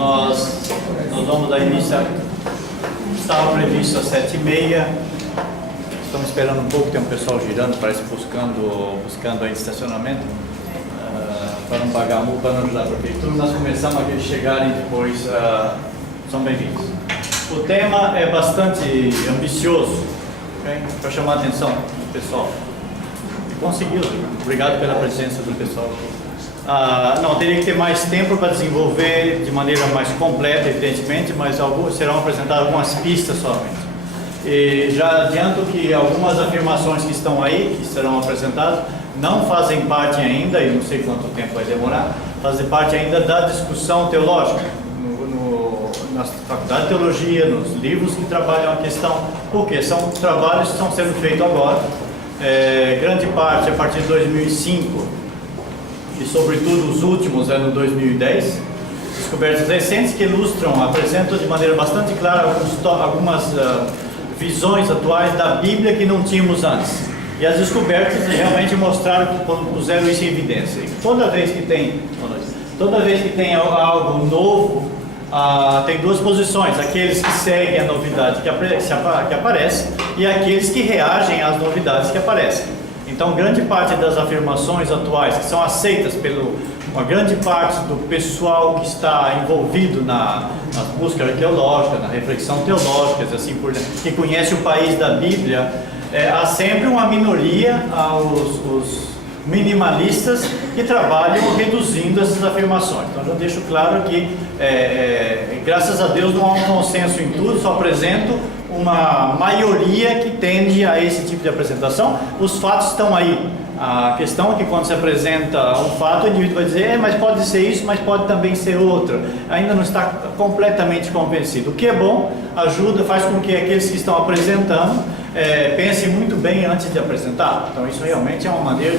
Nós vamos dar início, estava previsto às 7h30, estamos esperando um pouco, tem um pessoal girando, parece buscando aí estacionamento, para não pagar a multa, para não ajudar a prefeitura. Nós começamos a que chegarem depois, são bem-vindos. O tema é bastante ambicioso, okay? Para chamar a atenção do pessoal. Conseguiu, obrigado pela presença do pessoal. Não, teria que ter mais tempo para desenvolver de maneira mais completa, evidentemente, mas serão apresentadas algumas pistas somente. E já adianto que algumas afirmações que estão aí, que serão apresentadas, não fazem parte ainda, e não sei quanto tempo vai demorar, fazem parte ainda da discussão teológica, na faculdade de teologia, nos livros que trabalham a questão, porque são trabalhos que estão sendo feitos agora, grande parte a partir de 2005, e sobretudo os últimos no 2010, descobertas recentes que apresentam de maneira bastante clara algumas visões atuais da Bíblia que não tínhamos antes. E as descobertas realmente mostraram que puseram isso em evidência. E toda vez que tem algo novo, tem duas posições: aqueles que seguem a novidade que aparece e aqueles que reagem às novidades que aparecem. Então, grande parte das afirmações atuais que são aceitas uma grande parte do pessoal que está envolvido na busca arqueológica, na reflexão teológica, assim por diante, que conhece o país da Bíblia, há sempre uma minoria, os minimalistas, que trabalham reduzindo essas afirmações. Então, já deixo claro que, graças a Deus, não há um consenso em tudo, só apresento uma maioria que tende a esse tipo de apresentação. Os fatos estão aí. A questão é que quando se apresenta um fato, o indivíduo vai dizer, mas pode ser isso, mas pode também ser outro. Ainda não está completamente convencido. O que é bom, ajuda, faz com que aqueles que estão apresentando pensem muito bem antes de apresentar. Então isso realmente é uma maneira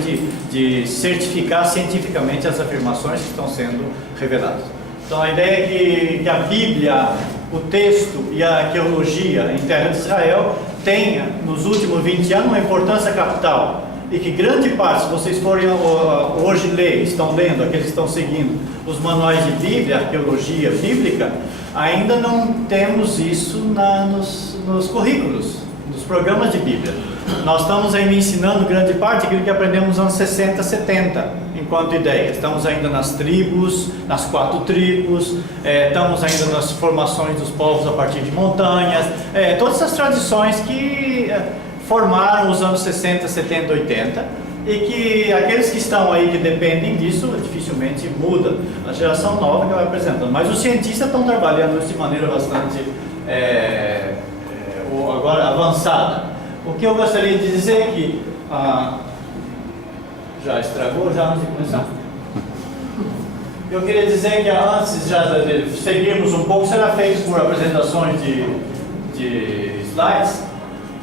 de certificar cientificamente as afirmações que estão sendo reveladas. Então a ideia é que a Bíblia, o texto e a arqueologia em terra de Israel tenha, nos últimos 20 anos, uma importância capital. E que grande parte, se vocês forem hoje ler, estão lendo, aqueles que estão seguindo os manuais de Bíblia, arqueologia bíblica, ainda não temos isso nos currículos, nos programas de Bíblia. Nós estamos ainda ensinando grande parte daquilo que aprendemos nos anos 60, 70, enquanto ideia. Estamos ainda nas tribos, nas 4 tribos, estamos ainda nas formações dos povos a partir de montanhas, todas essas tradições que formaram os anos 60, 70, 80, e que aqueles que estão aí que dependem disso dificilmente muda. A geração nova que vai apresentando. Mas os cientistas estão trabalhando isso de maneira bastante agora avançada. O que eu gostaria de dizer é que já estragou já antes de começar? Eu queria dizer que antes já de seguirmos um pouco, será feito por apresentações de slides.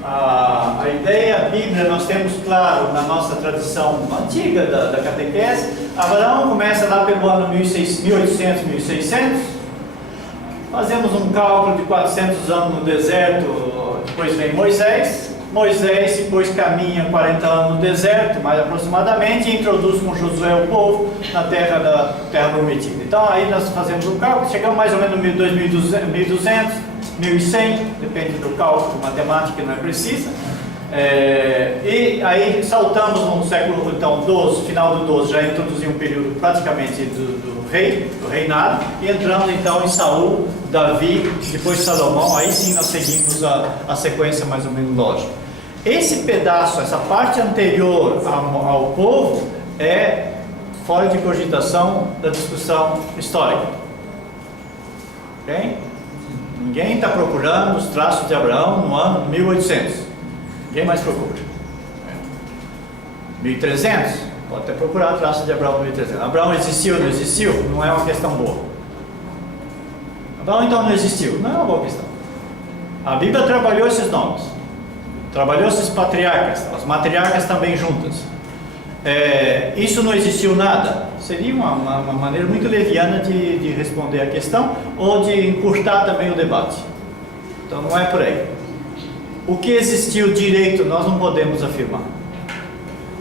A ideia, a Bíblia, nós temos claro na nossa tradição antiga da catequese. Abraão começa lá pelo ano 1800, 1600. Fazemos um cálculo de 400 anos no deserto, depois vem Moisés. Moisés depois caminha 40 anos no deserto, mais aproximadamente, e introduz com Josué o povo na terra prometida. Então aí nós fazemos um cálculo, chegamos mais ou menos no 1200, 1100, depende do cálculo matemático, que não é precisa. E aí saltamos no século então, 12, final do 12, já introduzimos um período praticamente do reinado, e entramos então em Saul, Davi, depois Salomão. Aí sim nós seguimos a sequência mais ou menos lógica. Esse pedaço, essa parte anterior ao povo, é fora de cogitação da discussão histórica. Ok? Ninguém está procurando os traços de Abraão no ano 1800. Ninguém mais procura. 1300? Pode até procurar traços de Abraão 1300. Abraão existiu ou não existiu? Não é uma questão boa. Abraão então não existiu? Não é uma boa questão. A Bíblia trabalhou esses nomes. Trabalhou esses patriarcas. As matriarcas também juntas. Isso não existiu nada? Seria uma maneira muito leviana de responder a questão, ou de encurtar também o debate. Então não é por aí. O que existiu direito nós não podemos afirmar.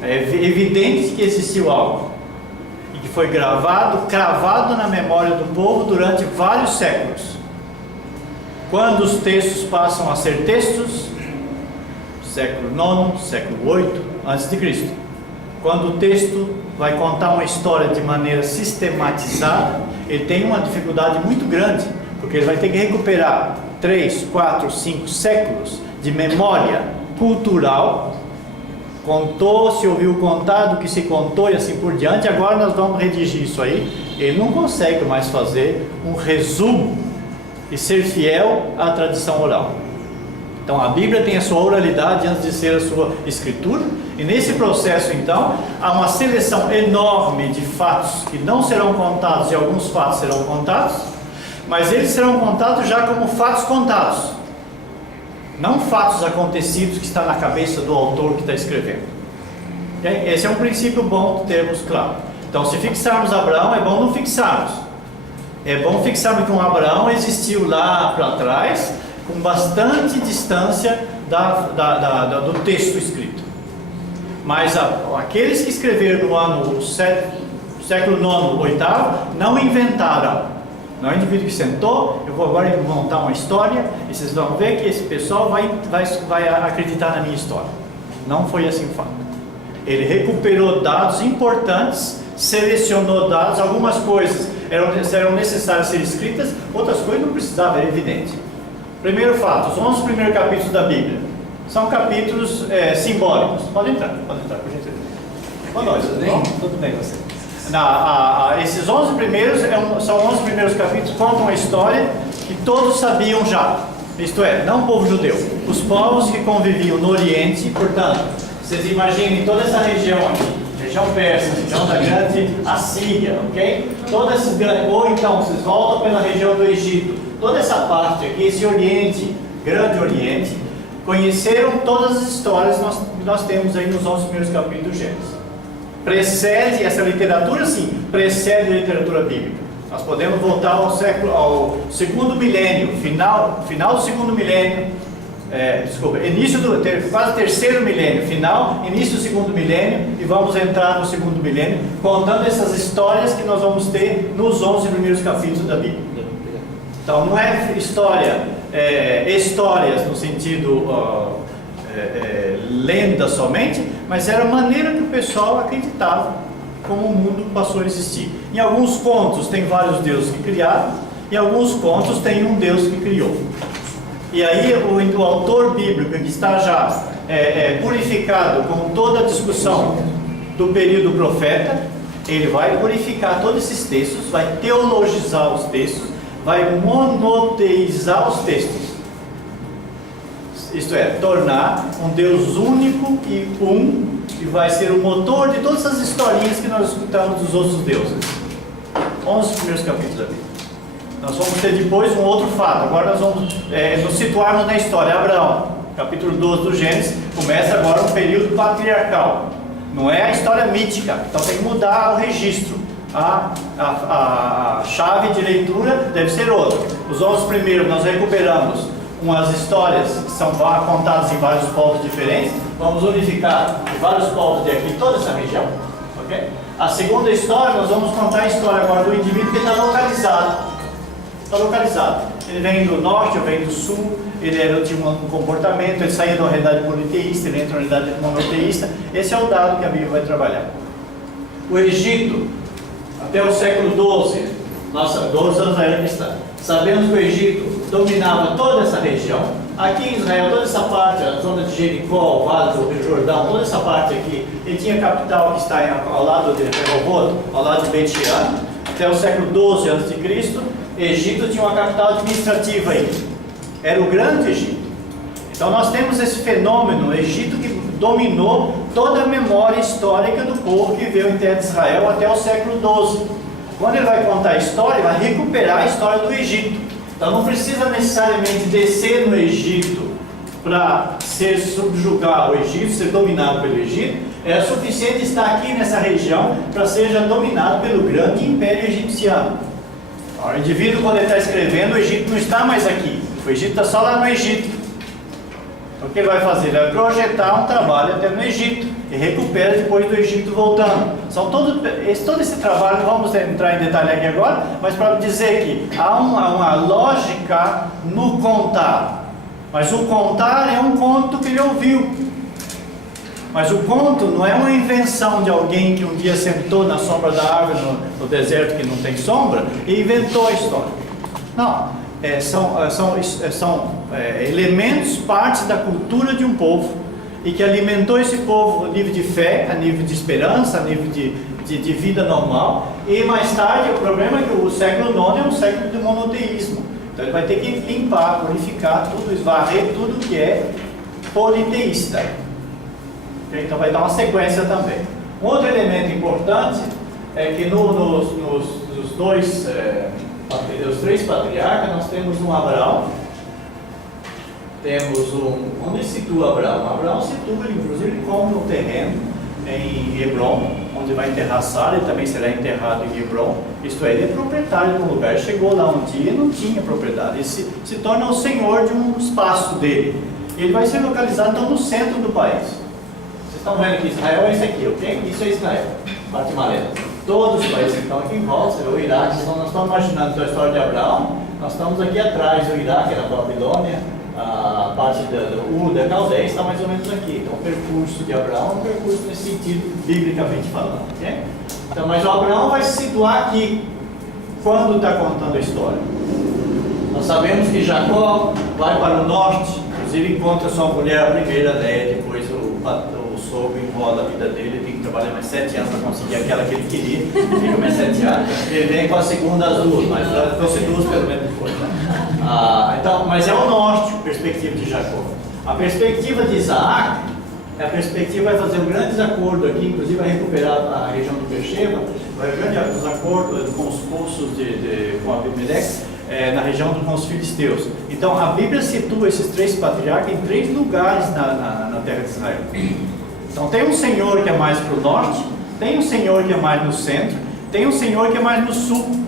É evidente que existiu algo, e que foi cravado na memória do povo durante vários séculos. Quando os textos passam a ser textos, século IX, século VIII a.C. Quando o texto vai contar uma história de maneira sistematizada, ele tem uma dificuldade muito grande, porque ele vai ter que recuperar 3, 4, 5 séculos de memória cultural. Contou, se ouviu contar do que se contou e assim por diante. Agora nós vamos redigir isso aí. Ele não consegue mais fazer um resumo e ser fiel à tradição oral. Então a Bíblia tem a sua oralidade antes de ser a sua escritura, e nesse processo então há uma seleção enorme de fatos que não serão contados, e alguns fatos serão contados, mas eles serão contados já como fatos contados, não fatos acontecidos que está na cabeça do autor que está escrevendo. Okay? Esse é um princípio bom de termos claro. Então, se fixarmos Abraão, é bom não fixarmos. É bom fixarmos que um Abraão existiu lá para trás, com bastante distância do texto escrito. Mas aqueles que escreveram no ano século IX, VIII, não inventaram. Não é o indivíduo que sentou, eu vou agora montar uma história, e vocês vão ver que esse pessoal vai acreditar na minha história. Não foi assim o fato. Ele recuperou dados importantes, selecionou dados, algumas coisas eram necessárias ser escritas, outras coisas não precisavam, era evidente. Primeiro fato, os 11 primeiros capítulos da Bíblia são capítulos simbólicos. Pode entrar, por gentileza. Boa noite, tudo bem? Tudo bem você? Esses 11 primeiros são 11 primeiros capítulos, contam a história que todos sabiam já, isto é, não o povo judeu, os povos que conviviam no Oriente. Portanto, vocês imaginem toda essa região aqui, região persa, região da grande Assíria, ok? Ou então vocês voltam pela região do Egito, toda essa parte aqui, esse Oriente, grande Oriente, conheceram todas as histórias que nós temos aí nos 11 primeiros capítulos do Gênesis. Precede, essa literatura sim, precede a literatura bíblica. Nós podemos voltar ao segundo milênio, final do segundo milênio, quase terceiro milênio, início do segundo milênio, e vamos entrar no segundo milênio, contando essas histórias que nós vamos ter nos 11 primeiros capítulos da Bíblia. Então não é histórias no sentido lenda somente, mas era a maneira que o pessoal acreditava como o mundo passou a existir. Em alguns contos tem vários deuses que criaram, em alguns contos tem um Deus que criou. E aí o autor bíblico que está já purificado com toda a discussão do período profeta, ele vai purificar todos esses textos, vai teologizar os textos, vai monoteizar os textos. Isto é, tornar um Deus único e que vai ser o motor de todas as historinhas que nós escutamos dos outros deuses. 11 primeiros capítulos da Bíblia. Nós vamos ter depois um outro fato. Agora nós vamos nos situarmos na história. Abraão, capítulo 12 do Gênesis, começa agora um período patriarcal. Não é a história mítica, então tem que mudar o registro. A chave de leitura deve ser outra. Os 11 primeiros nós recuperamos umas histórias que são contadas em vários povos diferentes. Vamos unificar vários povos de aqui, toda essa região, ok? A segunda história, nós vamos contar a história agora do indivíduo que está localizado. Ele vem do norte ou vem do sul, ele tinha um comportamento, ele saía de uma realidade politeísta, ele entra na realidade monoteísta. Esse é o dado que a Bíblia vai trabalhar. O Egito, até o século XII, 12 anos da cristã, sabemos que o Egito dominava toda essa região. Aqui em Israel, toda essa parte, a zona de Jericó, o Vale do Rio Jordão, toda essa parte aqui, ele tinha a capital que está ao lado de Rehoboth, ao lado de Bet-Shean. Até o século XII a.C., Egito tinha uma capital administrativa aí. Era o Grande Egito. Então nós temos esse fenômeno, o Egito que dominou toda a memória histórica do povo que veio em terra de Israel até o século XII. Quando ele vai contar a história, ele vai recuperar a história do Egito. Então não precisa necessariamente descer no Egito para subjugar o Egito, ser dominado pelo Egito. É suficiente estar aqui nessa região para ser dominado pelo grande império egipciano. O indivíduo, quando ele está escrevendo, o Egito não está mais aqui. O Egito está só lá no Egito. Então o que ele vai fazer? Ele vai projetar um trabalho até no Egito. e recupera depois do Egito voltando. Todo esse trabalho, não vamos entrar em detalhe aqui agora, mas para dizer que há uma lógica no contar. Mas o contar é um conto que ele ouviu. Mas o conto não é uma invenção de alguém que um dia sentou na sombra da árvore no deserto que não tem sombra e inventou a história. Não, são elementos, partes da cultura de um povo e que alimentou esse povo a nível de fé, a nível de esperança, a nível de vida normal. E mais tarde, o problema é que o século IX é um século de monoteísmo. Então ele vai ter que limpar, purificar tudo, esvarrer tudo que é politeísta. Então vai dar uma sequência também. Um outro elemento importante é que os três patriarcas nós temos um Abraão, temos onde se situa Abraão? Abraão situa, inclusive, ele compra um terreno em Hebron, onde vai enterrar Sara, ele também será enterrado em Hebron. Isto é, ele é proprietário de um lugar, ele chegou lá um dia e não tinha propriedade, ele se torna o senhor de um espaço dele. Ele vai ser localizado então no centro do país. Vocês estão vendo que Israel é isso aqui, ok? Isso é Israel, parte amarela. Todos os países que estão aqui em volta, o Iraque, então nós estamos imaginando a história de Abraão, nós estamos aqui atrás do Iraque, na Babilônia, a parte da Caldeia está mais ou menos aqui. Então o percurso de Abraão é um percurso nesse sentido, biblicamente falando, ok? Então, mas o Abraão vai se situar aqui, quando está contando a história. Nós sabemos que Jacó vai para o norte, inclusive encontra sua mulher, a primeira, né? Depois o sogro enrola a vida dele, tem que trabalhar mais 7 anos para conseguir aquela que ele queria, fica mais 7 anos, ele vem com a segunda as duas, mas fosse duas pelo menos depois, né? Então, mas é o norte, a perspectiva de Jacó. A perspectiva de Isaac, a perspectiva vai fazer um grande desacordo aqui, inclusive vai recuperar a região do Beersheba, vai fazer grandes acordos com os poços com Abimeleque, na região com os filisteus. Então a Bíblia situa esses 3 patriarcas em 3 lugares na terra de Israel. Então tem um senhor que é mais para o norte, tem um senhor que é mais no centro, tem um senhor que é mais no sul.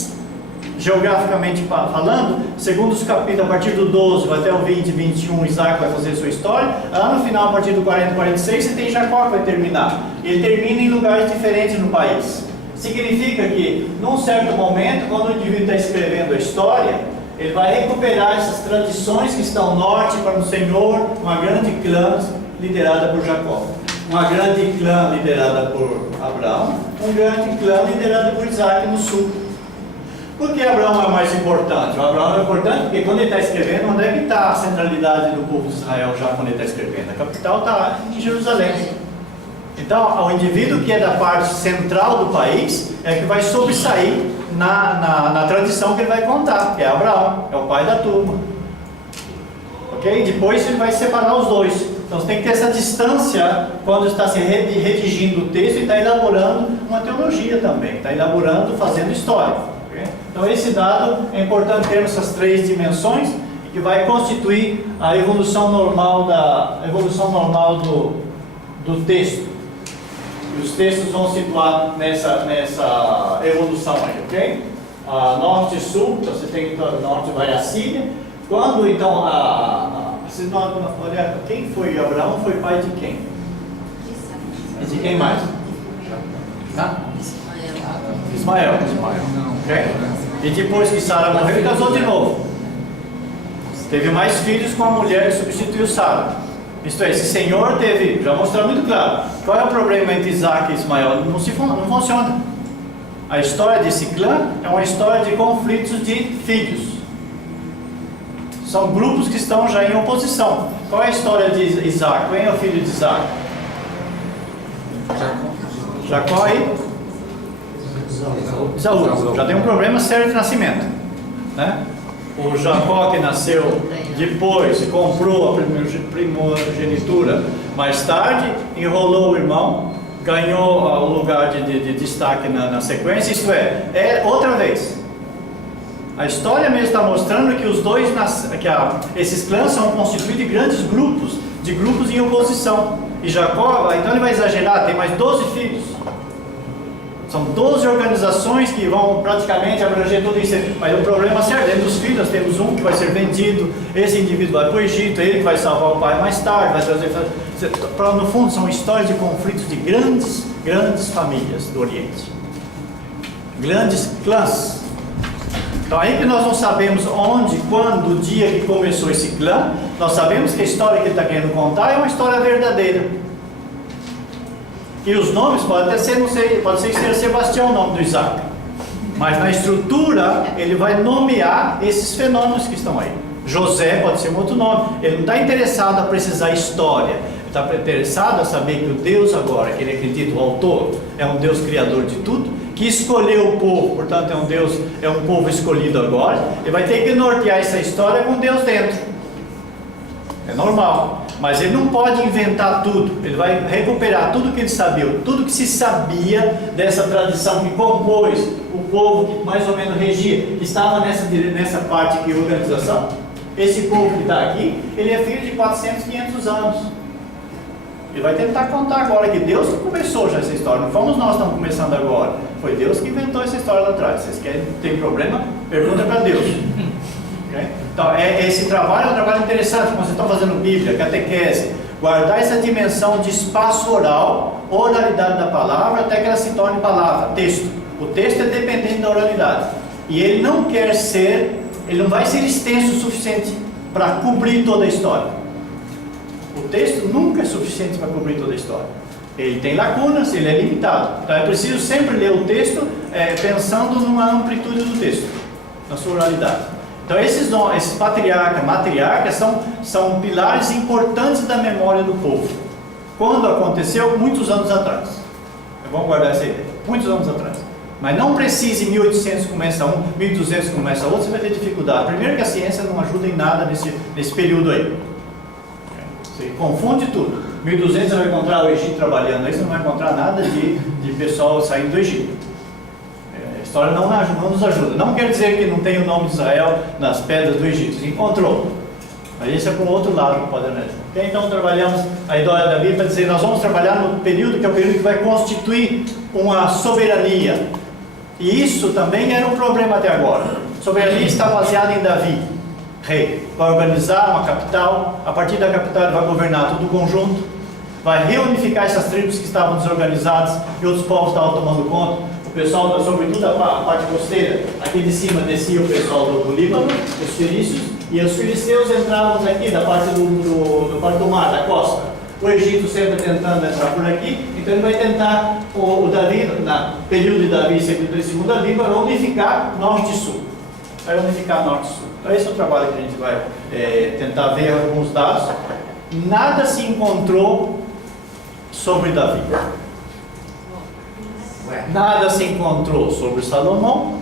Geograficamente falando, segundo os capítulos, a partir do 12 até o 20, 21, Isaac vai fazer sua história. Lá no final, a partir do 40, 46, você tem Jacó que vai terminar. Ele termina em lugares diferentes no país. Significa que, num certo momento, quando o indivíduo está escrevendo a história, ele vai recuperar essas tradições que estão ao norte para um senhor, uma grande clã liderada por Jacó, uma grande clã liderada por Abraão, um grande clã liderada por Isaac no sul. Por que Abraão é mais importante? O Abraão é importante porque quando ele está escrevendo, onde é que está a centralidade do povo de Israel já quando ele está escrevendo? A capital está em Jerusalém. Então, o indivíduo que é da parte central do país é que vai sobressair na tradição que ele vai contar, que é Abraão, é o pai da turma. Ok? Depois ele vai separar os dois. Então você tem que ter essa distância quando está se redigindo o texto e está elaborando uma teologia também, está elaborando, fazendo história. Okay? Então esse dado é importante ter essas 3 dimensões e que vai constituir a evolução normal do texto. E os textos vão situar nessa evolução aí, ok? Norte e sul, então você tem que norte vai a Síria. Quando então vocês não olhar, quem foi Abraão foi pai de quem? E de quem mais? Ismael. Okay? E depois que Sara morreu, ele casou de novo. Teve mais filhos com a mulher que substituiu Sara. Isto é, esse senhor teve, já mostrou muito claro, qual é o problema entre Isaac e Ismael? Não funciona. A história desse clã é uma história de conflitos de filhos. São grupos que estão já em oposição. Qual é a história de Isaac? Quem é o filho de Isaac? Jacó e Esaú. Já tem um problema sério de nascimento, né? O Jacó, que nasceu depois, comprou a primogenitura mais tarde, enrolou o irmão, ganhou o lugar de destaque na sequência. Isto é outra vez. A história mesmo está mostrando que os dois, esses clãs são constituídos de grandes grupos em oposição. E Jacó, então ele vai exagerar, tem mais 12 filhos. São 12 organizações que vão praticamente abranger tudo isso. Mas o problema é dentro dos filhos, nós temos um que vai ser vendido, esse indivíduo vai para o Egito, ele que vai salvar o pai mais tarde, vai trazer... No fundo, são histórias de conflitos de grandes famílias do Oriente. Grandes clãs. Então aí que nós não sabemos onde, quando, o dia que começou esse clã, nós sabemos que a história que ele está querendo contar é uma história verdadeira. E os nomes podem até ser, não sei, pode ser que seja Sebastião o nome do Isaac. Mas na estrutura, ele vai nomear esses fenômenos que estão aí. José pode ser um outro nome. Ele não está interessado a precisar história. Ele está interessado a saber que o Deus agora, que ele acredita, o autor, é um Deus criador de tudo, que escolheu o povo, portanto é um povo escolhido agora. Ele vai ter que nortear essa história com Deus dentro. É normal. Mas ele não pode inventar tudo. Ele vai recuperar tudo que ele sabia, tudo que se sabia dessa tradição que compôs o povo que mais ou menos regia, que estava nessa parte aqui, organização. Esse povo que está aqui, ele é filho de 400, 500 anos. Ele vai tentar contar agora que Deus que começou já essa história. Não fomos nós que estamos começando agora. Foi Deus que inventou essa história lá atrás. Vocês querem, tem problema? Pergunta para Deus. Okay? Então, esse trabalho é um trabalho interessante, como vocês estão fazendo Bíblia, catequese, guardar essa dimensão de espaço oral, oralidade da palavra, até que ela se torne palavra, texto. O texto é dependente da oralidade. E ele não quer ser, ele não vai ser extenso o suficiente para cobrir toda a história. O texto nunca é suficiente para cobrir toda a história. Ele tem lacunas, ele é limitado. Então é preciso sempre ler o texto pensando numa amplitude do texto, na sua oralidade. Então esses patriarcas, matriarcas são pilares importantes da memória do povo. Quando aconteceu? Muitos anos atrás. Vamos guardar essa ideia. Muitos anos atrás. Mas não precise em 1800 começa um, 1200 começa outro, você vai ter dificuldade. Primeiro que a ciência não ajuda em nada nesse período aí. Você confunde tudo. 1200 você vai encontrar o Egito trabalhando aí, você não vai encontrar nada de pessoal saindo do Egito. A história não nos ajuda. Não quer dizer que não tem o nome de Israel nas pedras do Egito. Se encontrou. Mas isso é para o outro lado que pode analisar. Então trabalhamos a ideia da Bíblia para dizer, nós vamos trabalhar no período que é o período que vai constituir uma soberania. E isso também era um problema até agora. A soberania está baseada em Davi, rei. Vai organizar uma capital, a partir da capital ele vai governar todo o conjunto, vai reunificar essas tribos que estavam desorganizadas e outros povos estavam tomando conta. O pessoal, sobretudo a parte costeira, aqui de cima descia o pessoal do Líbano, os ferícios, e os filisteus entravam aqui da parte do mar, da costa. O Egito sempre tentando entrar por aqui, então ele vai tentar, o Davi, no período de Davi, segundo Davi, vai unificar norte e sul. Vai unificar norte e sul. Então esse é o trabalho que a gente vai tentar ver alguns dados. Nada se encontrou sobre Davi. Nada se encontrou sobre Salomão.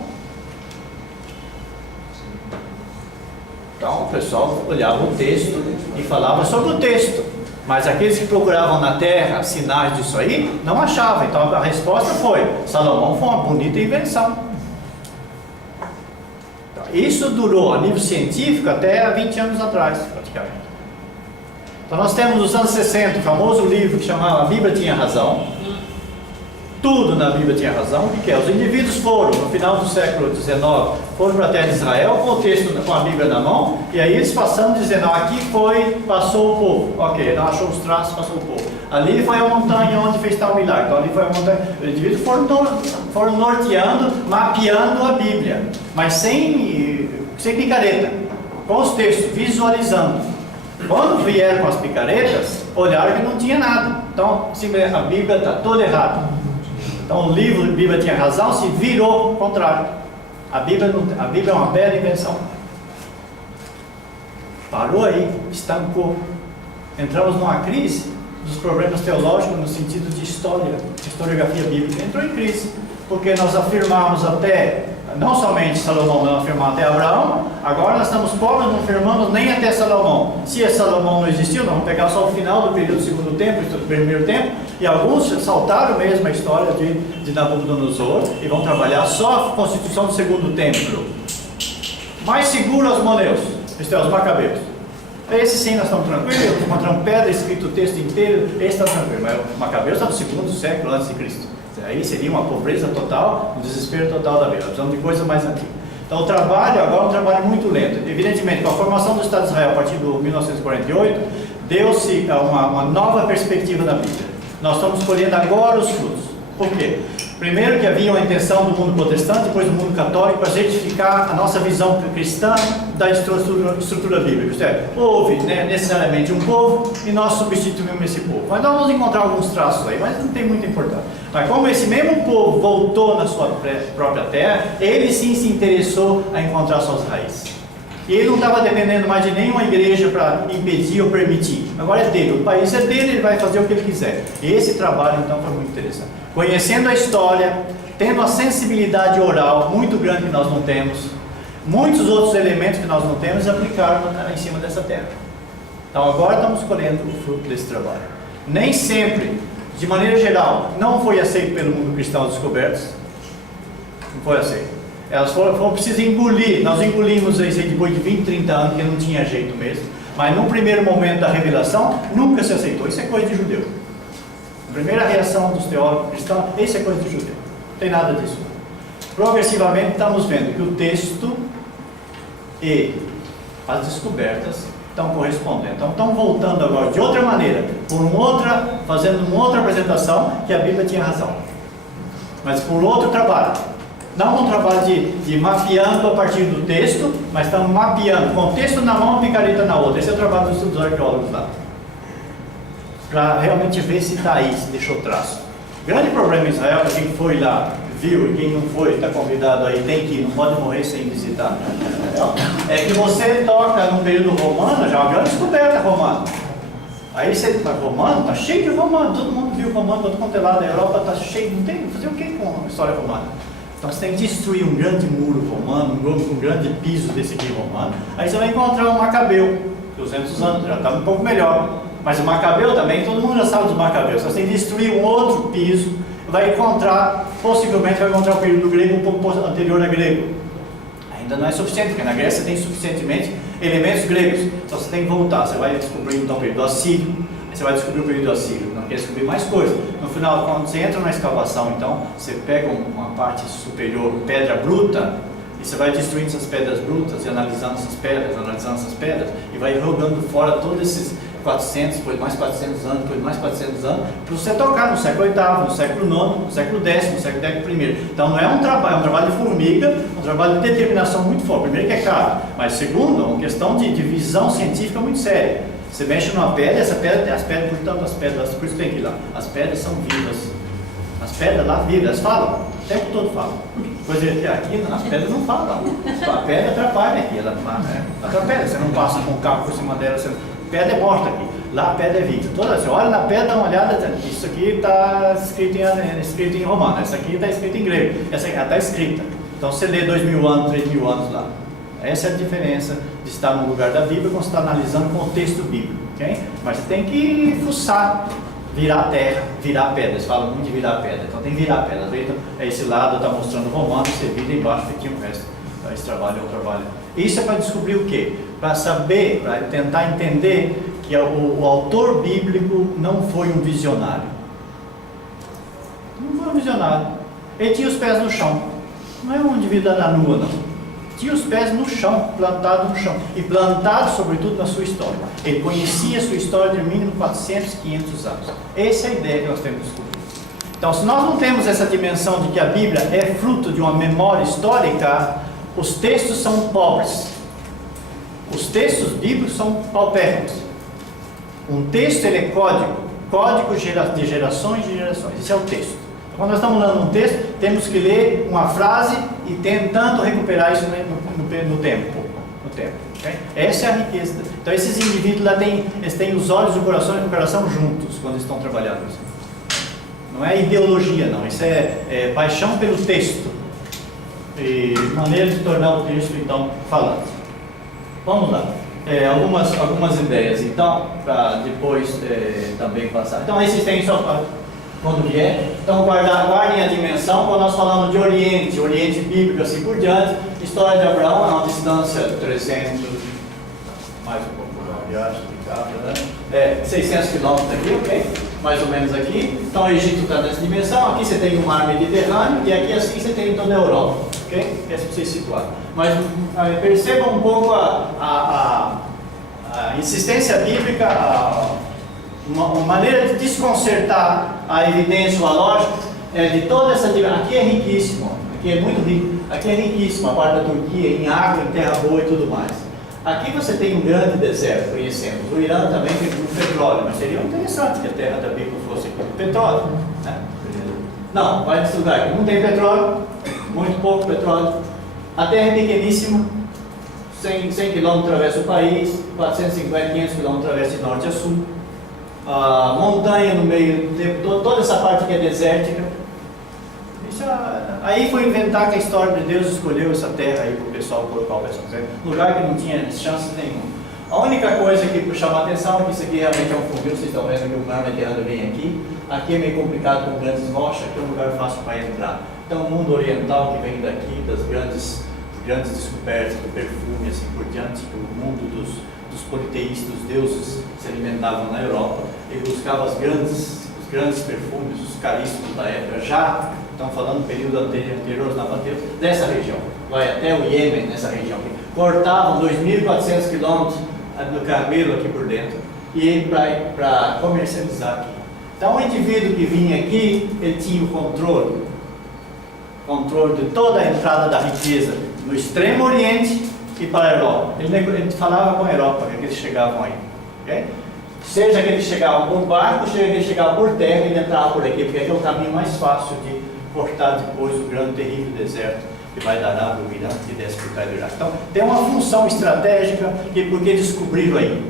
Então o pessoal olhava o texto e falava sobre o texto. Mas aqueles que procuravam na terra sinais disso aí, não achavam. Então a resposta foi, Salomão foi uma bonita invenção. Então, isso durou a nível científico até há 20 anos atrás, praticamente. Então nós temos nos anos 60 o famoso livro que chamava A Bíblia Tinha Razão. Tudo na Bíblia tinha razão. O que é? Os indivíduos foram, no final do século XIX, foram para a terra de Israel com o texto, com a Bíblia na mão, e aí eles passando dizendo, aqui passou o povo. Ok, não achou os traços, passou o povo. Ali foi a montanha onde fez tal milagre. Então ali foi a montanha. Os indivíduos foram norteando, mapeando a Bíblia, mas sem picareta, com os textos, visualizando. Quando vieram com as picaretas, olharam que não tinha nada. Então, a Bíblia está toda errada. Então o livro A Bíblia Tinha Razão se virou ao contrário. A Bíblia é uma bela invenção. Parou aí, estancou. Entramos numa crise dos problemas teológicos no sentido de historiografia bíblica. Entrou em crise, porque nós afirmamos até, não somente Salomão, nós afirmamos até Abraão, agora nós estamos pobres, não afirmamos nem até Salomão. Se Salomão não existiu, nós vamos pegar só o final do período do segundo tempo, do primeiro tempo, e alguns saltaram mesmo a história de Nabucodonosor e vão trabalhar só a constituição do segundo templo. Mais seguro aos moneus, isto é, os macabeus. Esse sim nós estamos tranquilos, encontramos pedra, escrito o texto inteiro, esse está tranquilo, mas o Macabeus está no segundo século antes de Cristo. Aí seria uma pobreza total, um desespero total da Bíblia. Precisamos de coisa mais antiga. Então o trabalho agora é um trabalho muito lento. Evidentemente, com a formação do Estado de Israel a partir de 1948, deu-se uma nova perspectiva da Bíblia. Nós estamos colhendo agora os frutos. Por quê? Primeiro que havia uma intenção do mundo protestante, depois do mundo católico, para certificar a nossa visão cristã da estrutura bíblica. Isto é, houve necessariamente um povo e nós substituímos esse povo. Mas nós vamos encontrar alguns traços aí, mas não tem muita importância. Mas como esse mesmo povo voltou na sua própria terra, ele sim se interessou a encontrar suas raízes. E ele não estava dependendo mais de nenhuma igreja para impedir ou permitir. Agora é dele, o país é dele, ele vai fazer o que ele quiser. E esse trabalho então foi muito interessante. Conhecendo a história, tendo a sensibilidade oral muito grande que nós não temos, muitos outros elementos que nós não temos, aplicaram em cima dessa terra. Então agora estamos colhendo o fruto desse trabalho. Nem sempre, de maneira geral, não foi aceito pelo mundo cristão as descobertas. Não foi aceito. Elas foram precisas engolir. Nós engolimos isso aí depois de 20, 30 anos, que não tinha jeito mesmo. Mas no primeiro momento da revelação, nunca se aceitou. Isso é coisa de judeu. A primeira reação dos teólogos cristãos, isso é coisa de judeu. Não tem nada disso. Progressivamente estamos vendo que o texto e as descobertas estão correspondendo. Então estão voltando agora de outra maneira, fazendo uma outra apresentação, que a Bíblia tinha razão. Mas por outro trabalho. Não um trabalho de mapeando a partir do texto, mas estamos mapeando, com o texto na mão, a picareta na outra. Esse é o trabalho dos arqueólogos lá. Para realmente ver se está aí, se deixou traço. O grande problema em Israel, para quem foi lá, viu, e quem não foi, está convidado aí, tem que ir, não pode morrer sem visitar. É que você toca no período romano, já é uma grande descoberta romana. Aí você está romano, está cheio de romano, todo mundo viu romano, todo quanto é lá da Europa está cheio, não tem, fazer o que com a história romana? Então você tem que destruir um grande muro romano, um grande piso desse aqui romano. Aí você vai encontrar um Macabeu, 200 anos, já está um pouco melhor. Mas o Macabeu também, todo mundo já sabe dos Macabeus. Você tem que destruir um outro piso, vai encontrar, possivelmente vai encontrar o período grego um pouco anterior a grego. Ainda não é suficiente, porque na Grécia tem suficientemente elementos gregos. Então você tem que voltar, você vai descobrir então o período assírio. Você vai descobrir o período assírio, não quer descobrir mais coisas. No final, quando você entra na escavação, então, você pega uma parte superior, pedra bruta, e você vai destruindo essas pedras brutas, e analisando essas pedras, e vai jogando fora todos esses 400, depois mais 400 anos, depois mais 400 anos, para você tocar no século VIII, no século IX, no século X, no século XI. Então não é um trabalho, é um trabalho de formiga, um trabalho de determinação muito forte. Primeiro que é caro, mas segundo, é uma questão de visão científica muito séria. Você mexe numa pedra, essa pedra, as pedras, portanto, as pedras, por isso tem que ir lá. As pedras são vivas. As pedras lá vivas, elas falam, o tempo todo falam. Coisa que aqui, as pedras não falam. A pedra atrapalha aqui, ela atrapalha. Você não passa com o carro por cima dela, a pedra é morta aqui. Lá a pedra é viva. Você olha na pedra, dá uma olhada, isso aqui está escrito em romano, essa aqui está escrito em grego, essa aqui está escrita. Então você lê 2.000 anos, 3.000 anos lá. Essa é a diferença de estar no lugar da Bíblia quando você está analisando o contexto bíblico, ok? Mas você tem que fuçar, virar a terra, virar a pedra. Eles falam muito de virar a pedra, então tem que virar a pedra. Então, esse lado está mostrando o romano, você vira embaixo e tinha o resto. Então esse trabalho é um trabalho. Isso é para descobrir o quê? Para saber, para tentar entender que o autor bíblico não foi um visionário. Não foi um visionário. Ele tinha os pés no chão. Não é um indivíduo na nua, não. Tinha os pés no chão, plantado no chão, e plantado sobretudo na sua história. Ele conhecia a sua história de mínimo 400, 500 anos. Essa é a ideia que nós temos que descobrir. Então, se nós não temos essa dimensão de que a Bíblia é fruto de uma memória histórica, os textos são pobres. Os textos bíblicos são paupérrimos. Um texto, ele é código de gerações e gerações. Esse é o texto. Quando nós estamos lendo um texto, temos que ler uma frase e tentando recuperar isso no tempo. Okay? Essa é a riqueza. Então esses indivíduos lá eles têm os olhos e o coração juntos quando estão trabalhando isso. Não é ideologia, não. Isso é paixão pelo texto. E maneira de tornar o texto, então, falante. Vamos lá. Algumas ideias, então, para depois também passar. Então, esses têm só quando vier. Então, guardem a dimensão. Quando nós falamos de Oriente Bíblico, assim por diante, história de Abraão é uma distância de 300, mais um pouco, uma viagem de carro, né? 600 quilômetros aqui, ok? mais ou menos aqui. Então o Egito está nessa dimensão, aqui você tem o mar Mediterrâneo e aqui assim você tem toda a Europa, ok? É para você situar. Mas percebam um pouco a insistência bíblica, uma maneira de desconcertar a evidência ou a lógica de toda essa dimensão. Aqui é riquíssimo, aqui é muito rico, aqui é riquíssimo, a parte da Turquia, em água, em terra boa e tudo mais. Aqui você tem um grande deserto, conhecemos. O Irã também tem muito petróleo, mas seria interessante que a terra da Bíblia fosse petróleo. Né? Não, vai nesse lugar aqui. Não tem petróleo, muito pouco petróleo. A terra é pequeníssima, 100 km atravessa o país, 450, 500 km atravessa de norte a sul. Montanha no meio, toda essa parte que é desértica. Aí foi inventar que a história de Deus escolheu essa terra aí para o pessoal colocar o pessoal. Lugar que não tinha chance nenhuma. A única coisa que chama a atenção é que isso aqui realmente é um funil. Vocês estão vendo que o mar Mediterrâneo vem aqui. Aqui é meio complicado com grandes rochas, aqui é um lugar fácil para entrar. Então o mundo oriental que vem daqui, das grandes descobertas do perfume, assim por diante, que o mundo dos politeístas, dos deuses se alimentavam na Europa, ele buscava os grandes perfumes, os caríssimos da época, já estão falando do período anterior aos nabateus, dessa região, vai até o Iêmen, nessa região aqui. Cortavam 2.400 quilômetros do cabelo aqui por dentro, e para comercializar aqui. Então o indivíduo que vinha aqui, ele tinha o controle de toda a entrada da riqueza no extremo oriente e para a Europa. Ele falava com a Europa, que eles chegavam aí. Okay? Seja que eles chegavam por barco, seja que eles chegavam por terra, ele entrava por aqui, porque aqui é o caminho mais fácil de cortar depois o grande, terrível deserto que vai da Arábia, o Irã, que desce por trás do Iraque. Então, tem uma função estratégica que porque descobriram aí.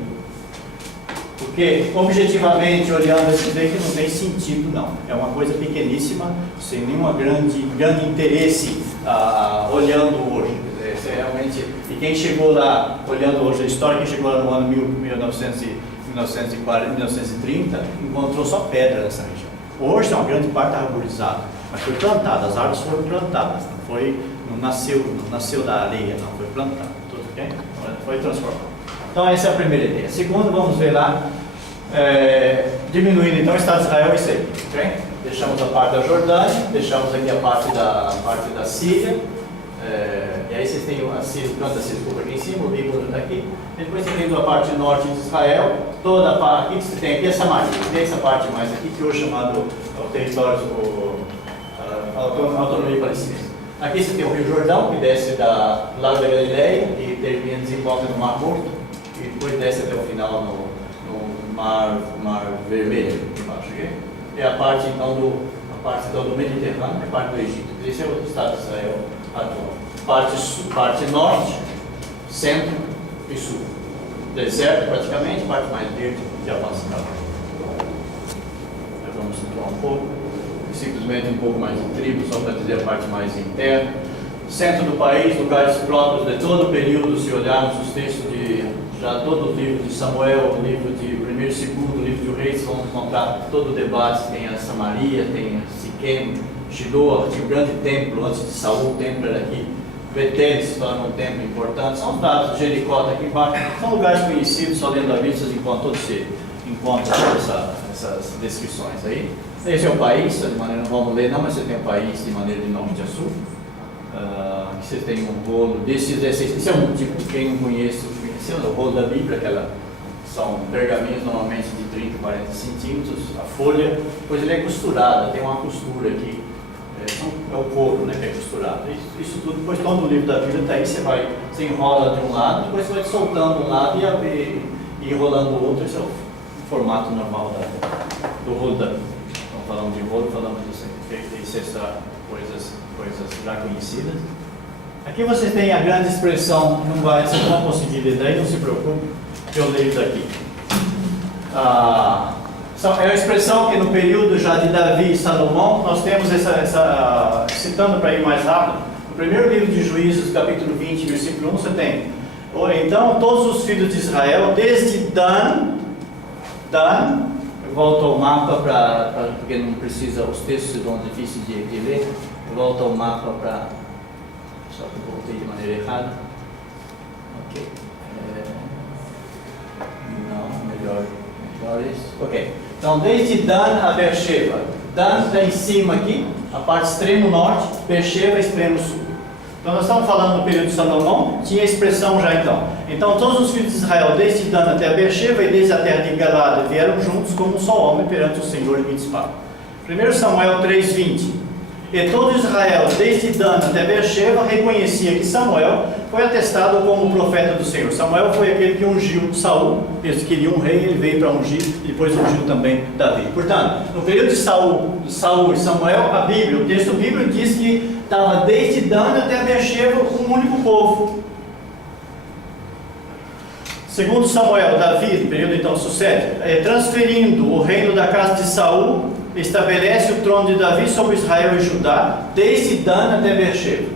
Porque, objetivamente, olhando esse daí, que não tem sentido, não. É uma coisa pequeníssima, sem nenhum grande interesse olhando hoje. Realmente, e quem chegou lá, olhando hoje a história, quem chegou lá no ano 1940, 1930, encontrou só pedra nessa região. Hoje, uma grande parte está arborizada, mas foi plantada, as árvores foram plantadas, não nasceu da areia, não, foi plantado, tudo bem? Foi transformado. Então essa é a primeira ideia. Segundo, vamos ver lá, diminuindo então o Estado de Israel, isso aí, ok? Deixamos a parte da Jordânia, deixamos aqui a parte da Síria, e aí vocês têm a Síria, o canto da Síria aqui em cima, o Líbano está aqui, depois você tem a parte norte de Israel, toda a parte aqui, você tem aqui a Samaria, tem essa parte mais aqui, que hoje é chamado o território, a autonomia palestina. Aqui você tem o Rio Jordão, que desce do lado da Galileia e termina, desemboca no Mar Morto, e depois desce até o final no Mar Vermelho, embaixo, okay? É a parte então do Mediterrâneo, é a parte do Egito. Esse é o Estado de Israel atual. Parte norte, centro e sul. Deserto praticamente, parte mais verde de avançado. Vamos situar um pouco. Simplesmente um pouco mais de tribo, só para dizer a parte mais interna. Centro do país, lugares próprios de todo o período, se olharmos os textos já todo o livro de Samuel, o livro de 1º e 2º, o livro de Reis, vão encontrar todo o debate, tem a Samaria, tem a Siquém, Shiloh, tinha um grande templo antes de Saul, o templo era aqui, Betel se torna um templo importante, são os dados de Jericó aqui embaixo, são lugares conhecidos, só lendo a Bíblia vocês encontram essas descrições aí. Esse é o país, de maneira, não vamos ler não, mas você tem o país de maneira de norte a sul. Você tem um rolo esse é um tipo, quem não conhece, o rolo da Bíblia, são pergaminhos normalmente de 30, 40 centímetros, a folha, depois ele é costurada, tem uma costura aqui, é o couro, né, que é costurado. Isso tudo, depois todo o livro da Bíblia está aí, você enrola de um lado, depois você vai soltando um lado e enrolando o outro. Esse é o formato normal do rolo da Bíblia. Então falamos de rolo, falamos disso coisas já conhecidas. Aqui vocês têm a grande expressão, não vai ser uma possibilidade, daí não se preocupe, que eu leio daqui. É uma expressão que no período já de Davi e Salomão, nós temos citando para ir mais rápido, no primeiro livro de Juízes, capítulo 20, versículo 1, você tem: então todos os filhos de Israel, desde Dan, eu volto ao mapa porque não precisa, os textos são difíceis de ler, eu volto ao mapa só que eu voltei de maneira errada. Ok. Não, melhor isso. Ok. Então, desde Dan a Beersheba. Dan está em cima aqui, a parte extremo norte, Beersheba extremo sul. Então, nós estamos falando no período de Salomão, tinha expressão já então. Então, todos os filhos de Israel, desde Dan até a Beersheba e desde a terra de Galada, vieram juntos como um só homem perante o Senhor em Mitzpah. 1 Samuel 3:20. E todo Israel, desde Dan até Beersheba, reconhecia que Samuel foi atestado como profeta do Senhor. Samuel foi aquele que ungiu Saul. Eles queriam um rei, ele veio para ungir e depois ungiu também Davi. Portanto, no período de Saul e Samuel, a Bíblia, o texto bíblico diz que estava desde Dan até Beersheba um único povo. Segundo Samuel, Davi, no período então sucede, transferindo o reino da casa de Saul, estabelece o trono de Davi sobre Israel e Judá, desde Dan até Beersheba.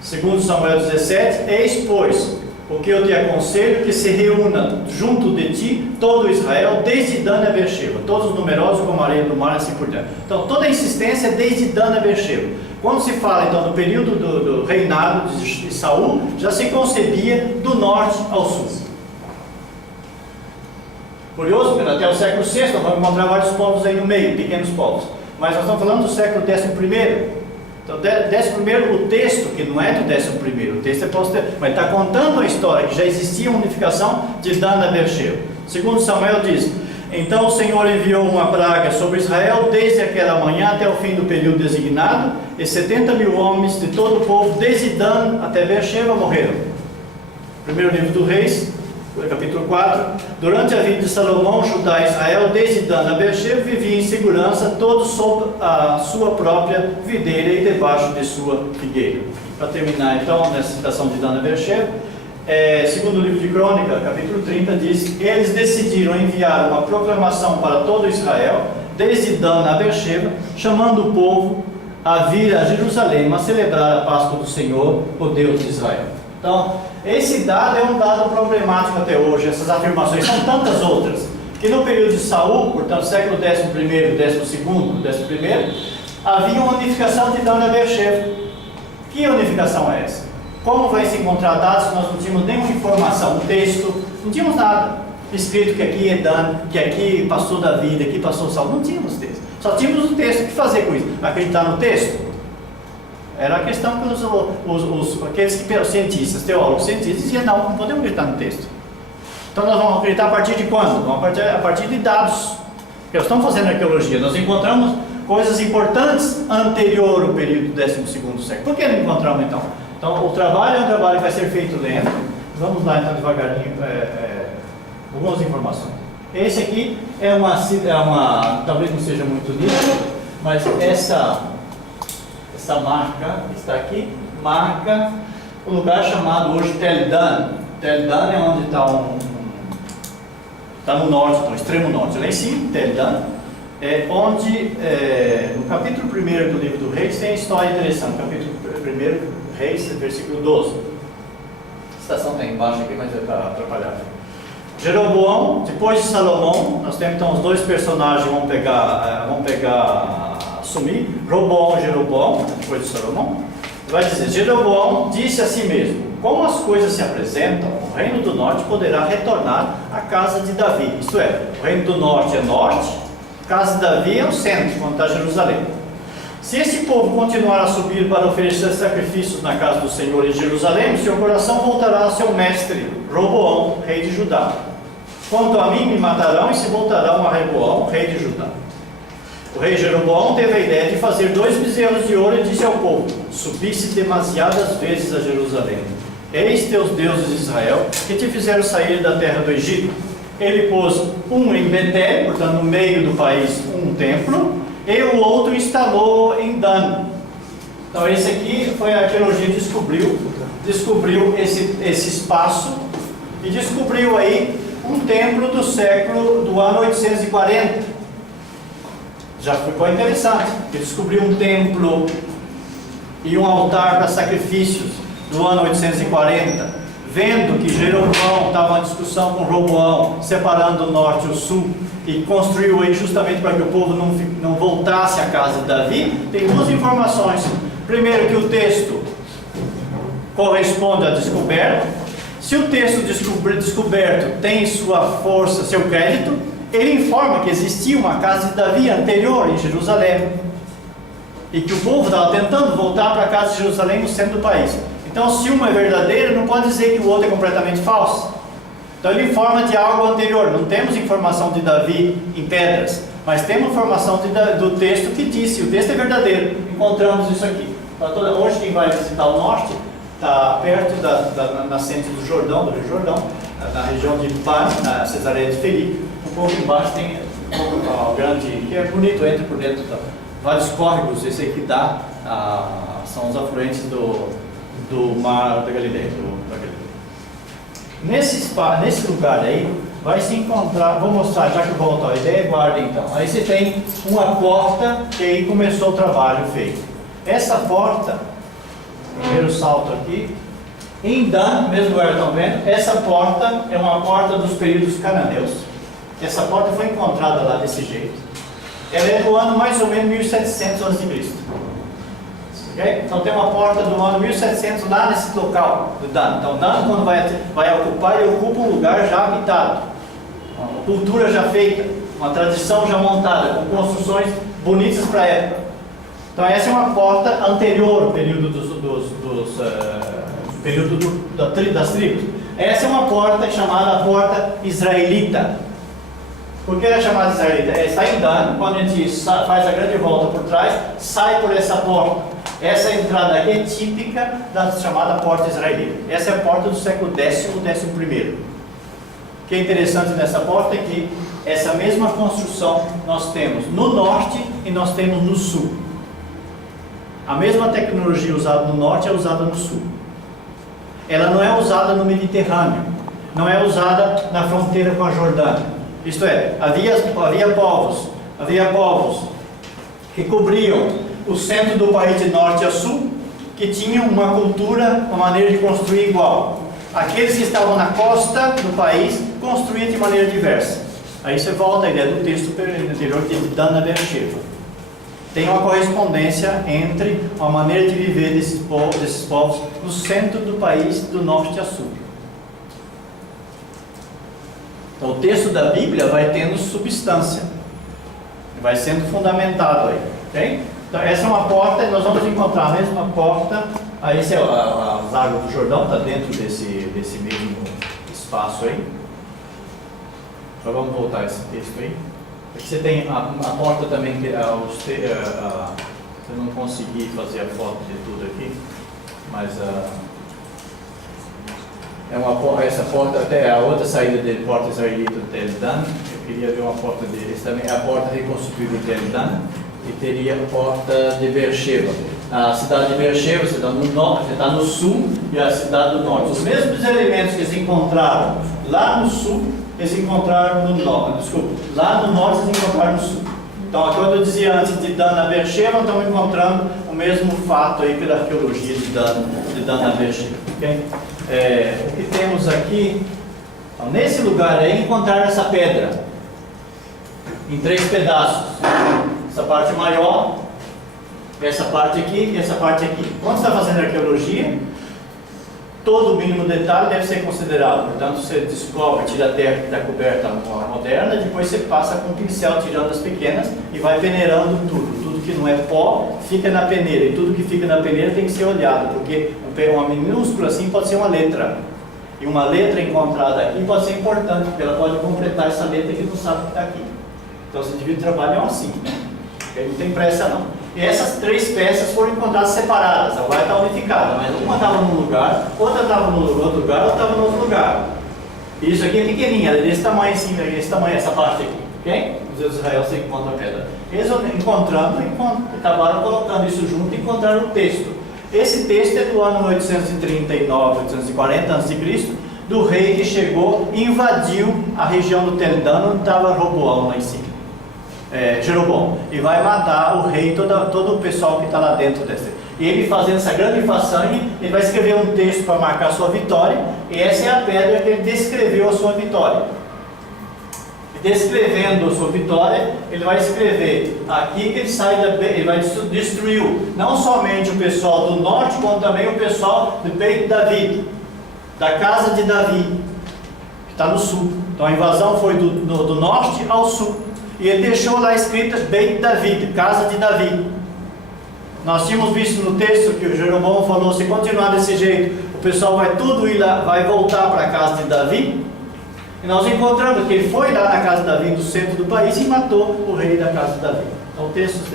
Segundo Samuel 17, eis, pois, o que eu te aconselho, que se reúna junto de ti todo Israel, desde Dan a Beersheba, todos numerosos como a areia do mar, assim por diante. Então, toda a insistência é desde Dan a Beersheba. Quando se fala, então, do período do reinado de Saul, já se concebia do norte ao sul. Curioso, porque até o século VI, nós vamos encontrar vários povos aí no meio, pequenos povos. Mas nós estamos falando do século XI. Então, XI, o texto, que não é do XI, o texto é posterior, mas está contando a história, que já existia uma unificação de Dan a Beersheba. Segundo Samuel diz, então o Senhor enviou uma praga sobre Israel desde aquela manhã até o fim do período designado, e 70.000 homens de todo o povo, desde Dan até Beersheba, morreram. Primeiro livro do Reis, capítulo 4. Durante a vida de Salomão, Judá e Israel, desde Dan a Beersheba, viviam em segurança, todos sob a sua própria videira e debaixo de sua figueira. Para terminar, então, nessa citação de Dan a Beersheba, segundo o livro de Crônica, capítulo 30, diz: eles decidiram enviar uma proclamação para todo Israel, desde Dan a Beersheba, chamando o povo a vir a Jerusalém a celebrar a Páscoa do Senhor, o Deus de Israel. Então, esse dado é um dado problemático até hoje. Essas afirmações são tantas outras, que no período de Saul, portanto, século XI, XII, havia uma unificação de Dan a Beersheba. Que unificação é essa? Como vai se encontrar dados se nós não tínhamos nenhuma informação, um texto, não tínhamos nada escrito que aqui é Dan, que aqui passou Davi, que aqui passou Saul, não tínhamos texto, só tínhamos o texto. O que fazer com isso? Acreditar no texto? Era a questão que aqueles cientistas, teólogos, cientistas diziam: não podemos acreditar no texto. Então nós vamos acreditar a partir de quando? Vamos a partir de dados. Porque nós estamos fazendo arqueologia, nós encontramos coisas importantes anterior ao período do XII século. Por que não encontramos então? Então o trabalho é um trabalho que vai ser feito lento. Vamos lá então devagarinho, algumas informações. Esse aqui é uma talvez não seja muito nítido, mas essa marca está aqui, marca o lugar chamado hoje Tel Dan. Tel Dan é onde está está no norte, no extremo norte, lá em cima, Tel Dan, onde no capítulo 1 do livro do Reis tem uma história interessante. Capítulo 1, Reis, versículo 12. A citação está embaixo aqui, mas é para atrapalhar. Jeroboão, depois de Salomão, nós temos então os dois personagens, vamos assumir, Roboão e Jeroboão, depois de Salomão. Vai dizer: Jeroboão disse a si mesmo: como as coisas se apresentam, o reino do norte poderá retornar à casa de Davi. Isto é, o reino do norte é norte, a casa de Davi é o centro, onde está Jerusalém. Se esse povo continuar a subir para oferecer sacrifícios na casa do Senhor em Jerusalém, seu coração voltará ao seu mestre, Roboão, rei de Judá. Quanto a mim, me matarão e se voltarão a Roboão, rei de Judá. O rei Jeroboão teve a ideia de fazer 2 bezerros de ouro e disse ao povo: subisse demasiadas vezes a Jerusalém. Eis teus deuses de Israel, que te fizeram sair da terra do Egito. Ele pôs um em Betel, portanto no meio do país, um templo, e o outro instalou em Dan. Então esse aqui foi a arqueologia descobriu esse espaço e descobriu aí um templo do ano 840. Já ficou interessante, porque descobriu um templo e um altar para sacrifícios do ano 840, vendo que Jeroboão estava em discussão com Roboão, separando o norte e o sul, e construiu aí justamente para que o povo não voltasse à casa de Davi. Tem 2 informações. Primeiro, que o texto corresponde à descoberta. Se o texto descoberto tem sua força, seu crédito, ele informa que existia uma casa de Davi anterior em Jerusalém e que o povo estava tentando voltar para a casa de Jerusalém no centro do país. Então, se uma é verdadeira, não pode dizer que o outro é completamente falso. Então, ele informa de algo anterior. Não temos informação de Davi em pedras, mas temos informação do texto que disse, o texto é verdadeiro. Encontramos isso aqui. Hoje, quem vai visitar o norte, está perto da nascente do Jordão, do Rio Jordão, na região de Pan, na Cesareia de Felipe. Um pouco embaixo tem um grande, que é bonito, entra por dentro, vários córregos. Esse aqui são os afluentes do mar da Galileia. Nesse lugar aí, vai se encontrar, vou mostrar, já que volto à ideia, guarda então. Aí você tem uma porta, que aí começou o trabalho feito. Essa porta, primeiro salto aqui, em Dan, mesmo lugar estão vendo, essa porta é uma porta dos períodos cananeus. Essa porta foi encontrada lá desse jeito. Ela é do ano mais ou menos 1700 a.C. Okay? Então tem uma porta do ano 1700 lá nesse local do Dan. Então Dan, quando vai ocupar, ele ocupa um lugar já habitado, uma cultura já feita, uma tradição já montada, com construções bonitas para a época. Então essa é uma porta anterior ao período das tribos. Essa é uma porta chamada porta israelita. Por que ela é chamada israelita? Está em Dan, quando a gente faz a grande volta por trás, sai por essa porta. Essa entrada aqui é típica da chamada porta israelita. Essa é a porta do século X ou XI. O que é interessante nessa porta é que essa mesma construção nós temos no norte e nós temos no sul. A mesma tecnologia usada no norte é usada no sul. Ela não é usada no Mediterrâneo, não é usada na fronteira com a Jordânia. Isto é, havia povos que cobriam o centro do país de norte a sul, que tinham uma cultura, uma maneira de construir igual. Aqueles que estavam na costa do país construíam de maneira diversa. Aí você volta à ideia do texto anterior de Dan a Beersheba. Tem uma correspondência entre a maneira de viver desses povos no centro do país, do norte a sul. Então o texto da Bíblia vai tendo substância, vai sendo fundamentado aí, ok? Então essa é uma porta, nós vamos encontrar a mesma porta. Aí esse é as águas do Jordão, está dentro desse mesmo espaço aí. Então vamos voltar a esse texto aí. Aqui você tem a porta também, que se eu não conseguir fazer a foto de tudo aqui, mas essa porta, até a outra saída de porta israelita do Tel Dan, eu queria ver uma porta deles também, é a porta reconstituída do Tel Dan, e teria a porta de Beersheba. A cidade de Beersheba, você está no norte, você está no sul, e a cidade do norte. Os mesmos elementos que se encontraram lá no sul, eles encontraram no norte, desculpa, lá no norte eles encontraram no sul. Então, quando eu dizia antes de Dan a Beersheba, estamos encontrando o mesmo fato aí pela arqueologia de Dan a Beersheba. Okay? O que temos aqui, então, nesse lugar aí, encontraram essa pedra em 3 pedaços. Essa parte maior, essa parte aqui e essa parte aqui. Quando você está fazendo arqueologia, todo o mínimo detalhe deve ser considerado. Portanto, você descobre, tira a terra que está coberta moderna, depois você passa com um pincel tirando as pequenas e vai peneirando tudo. Tudo que não é pó fica na peneira, e tudo que fica na peneira tem que ser olhado, porque uma minúscula assim pode ser uma letra. E uma letra encontrada aqui pode ser importante, porque ela pode completar essa letra que não sabe que está aqui. Então, os indivíduos trabalham assim, não tem pressa não. E essas 3 peças foram encontradas separadas, ela vai estar unificada, mas uma estava num lugar, outra estava no outro lugar, outra estava no outro lugar. E isso aqui é pequenininha, ela é desse tamanho assim, desse tamanho, essa parte aqui, ok? Os deuses de Israel se encontram a pedra. Eles encontrando, acabaram colocando isso junto e encontraram o texto. Esse texto é do ano 839, 840 a.C., do rei que chegou e invadiu a região do Tel Dan, onde estava Roboão lá em cima. Jeroboão, e vai matar o rei, todo o pessoal que está lá dentro desse. E ele, fazendo essa grande façanha, ele vai escrever um texto para marcar a sua vitória, e essa é a pedra que ele descreveu a sua vitória. E descrevendo a sua vitória, ele vai escrever aqui que ele vai destruir não somente o pessoal do norte, como também o pessoal do Beit David, da casa de Davi, que está no sul. Então a invasão foi do norte ao sul. E ele deixou lá escritas Beit David, casa de Davi. Nós tínhamos visto no texto que o Jeroboão falou: se continuar desse jeito, o pessoal vai tudo ir lá, vai voltar para a casa de Davi. E nós encontramos que ele foi lá na casa de Davi, no centro do país, e matou o rei da casa de Davi. Então o texto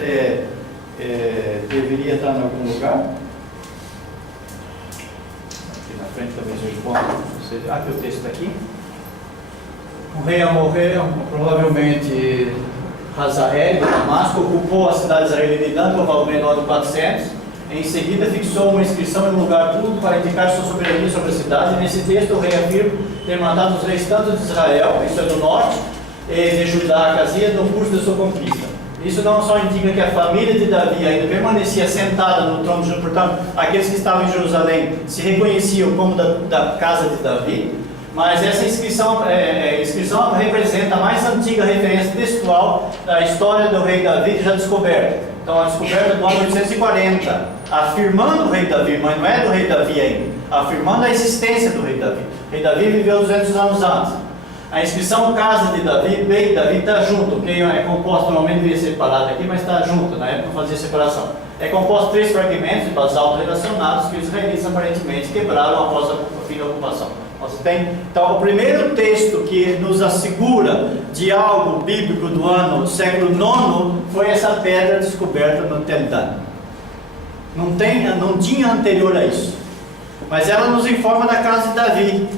deveria estar em algum lugar. Aqui na frente talvez eu encontre. Aqui o texto está aqui. O rei a morrer, provavelmente Hazael, de Damasco, ocupou a cidade israelita de Dan, provavelmente no ano 400. Em seguida, fixou uma inscrição em um lugar público para indicar sua soberania sobre a cidade. Nesse texto, o rei afirma ter matado os reis tanto de Israel, isso é do norte, e de Judá, Acasias, no curso de sua conquista. Isso não só indica que a família de Davi ainda permanecia sentada no trono de Judá, portanto, aqueles que estavam em Jerusalém se reconheciam como da casa de Davi. Mas essa inscrição representa a mais antiga referência textual da história do rei Davi já descoberta. Então, a descoberta do ano 840, afirmando o rei Davi, mas não é do rei Davi ainda, afirmando a existência do rei Davi. O rei Davi viveu 200 anos antes. A inscrição casa de Davi, Beit Davi, está junto, ok? É composto, normalmente devia ser separado aqui, mas está junto, na época fazia separação. É composto de 3 fragmentos de basalto relacionados que os israelitas aparentemente quebraram após o fim da ocupação. Então, o primeiro texto que nos assegura de algo bíblico do ano século IX foi essa pedra descoberta no Tel Dan. Não tinha anterior a isso, mas ela nos informa da casa de Davi.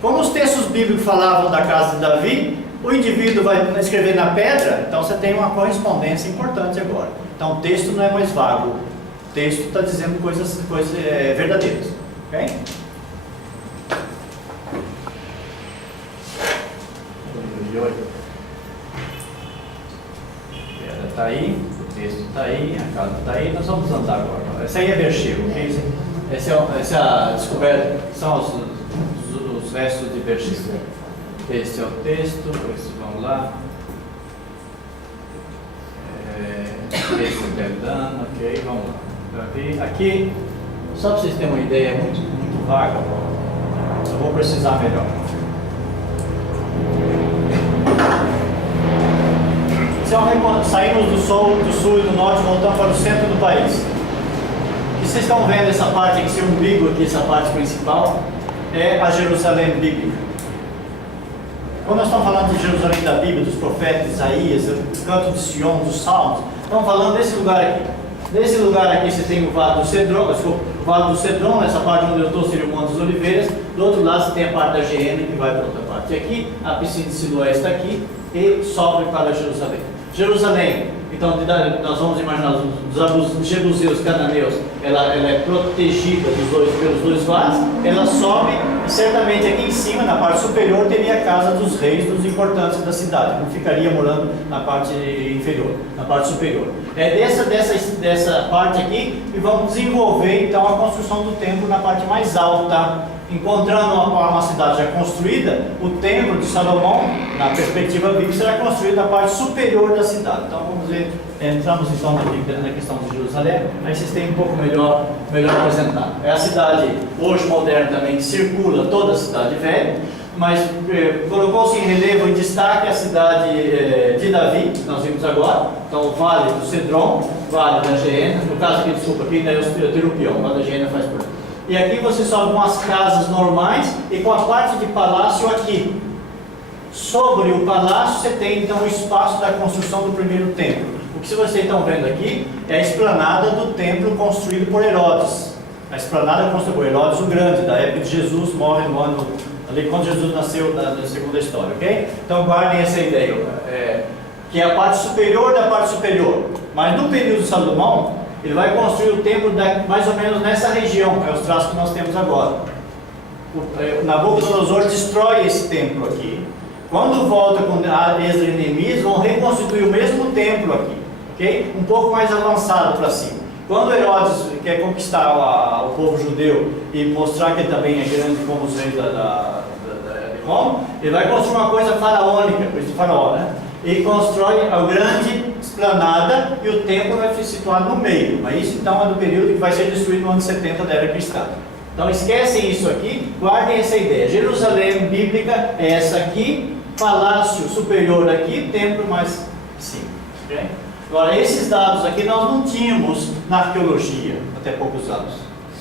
Como os textos bíblicos falavam da casa de Davi, o indivíduo vai escrever na pedra, então você tem uma correspondência importante agora. Então o texto não é mais vago, o texto está dizendo coisas verdadeiras, ok? A pedra está aí, o texto está aí, a casa está aí, nós vamos andar agora. Esse aí é Beersheba, ok? Essa é a descoberta, são os restos de Beersheba. Este é o texto, vamos lá. Esse é o Dan, ok, vamos lá. Aqui, só para vocês terem uma ideia, é muito vaga, eu vou precisar melhor. Saímos do sul e do norte, voltamos para o centro do país. E vocês estão vendo essa parte aqui, esse umbigo aqui, essa parte principal, é a Jerusalém bíblica. Quando nós estamos falando de Jerusalém da Bíblia, dos profetas, Isaías, o canto de Sion, dos Salmos, estamos falando desse lugar aqui. Nesse lugar aqui você tem o Vale do Cedron, essa parte onde eu estou seria o Monte das Oliveiras. Do outro lado você tem a parte da Geena que vai para outra parte. E aqui a piscina de Siloé está aqui e sobe para Jerusalém, então nós vamos imaginar os jebuseus, cananeus, ela é protegida pelos dois lados, ela sobe e certamente aqui em cima, na parte superior, teria a casa dos reis, dos importantes da cidade, não ficaria morando na parte inferior, na parte superior. É dessa parte aqui e vamos desenvolver então a construção do templo na parte mais alta. Encontrando uma cidade já construída, o templo de Salomão, na perspectiva bíblica, será construído na parte superior da cidade. Então vamos ver, entramos então na questão de Jerusalém, aí vocês têm um pouco melhor apresentado. É a cidade hoje moderna também que circula toda a cidade velha, mas colocou-se em relevo, em destaque a cidade de Davi, que nós vimos agora, então o Vale do Cedron, Vale da Geena, no caso aqui, desculpa, aqui ainda é o Terupião, o Vale da Geena faz por aqui. E aqui você sobe com as casas normais e com a parte de palácio aqui. Sobre o palácio você tem então o espaço da construção do primeiro templo. O que vocês estão vendo aqui é a esplanada do templo construído por Herodes. A esplanada construída por Herodes o Grande, da época de Jesus, morre no ano, ali quando Jesus nasceu, na segunda história, ok? Então guardem essa ideia, que é a parte superior da parte superior. Mas no período de Salomão, ele vai construir o templo mais ou menos nessa região, que é os traços que nós temos agora. O Nabucodonosor destrói esse templo aqui. Quando volta com Esdras e Neemias, vão reconstituir o mesmo templo aqui, ok? Um pouco mais avançado para cima. Quando Herodes quer conquistar o povo judeu e mostrar que ele também é grande como os reis de Roma, ele vai construir uma coisa faraônica, coisa de faraó, né? E constrói a grande esplanada e o templo vai ser situado no meio. Mas isso então é do período que vai ser destruído no ano 70 da era cristã. Então esquecem isso aqui, guardem essa ideia. Jerusalém bíblica é essa aqui, palácio superior aqui, templo mais cima. Okay? Agora, esses dados aqui nós não tínhamos na arqueologia até poucos anos.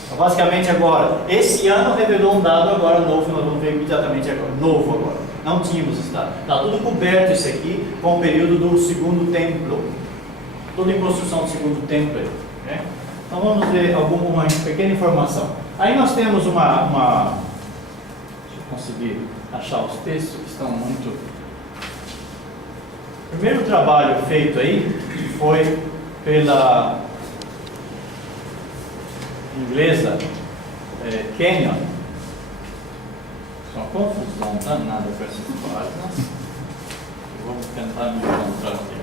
Então, basicamente agora, esse ano revelou um dado agora novo, nós vamos ver imediatamente agora, novo agora. Não tínhamos esse dado. Está tudo coberto isso aqui com o período do segundo templo. Tudo em construção do segundo templo. Okay? Então vamos ver alguma pequena informação. Aí nós temos deixa eu conseguir achar os textos que estão muito... O primeiro trabalho feito aí foi pela inglesa Kenyon. Só uma confusão danada com essas páginas. Vamos tentar me encontrar aqui.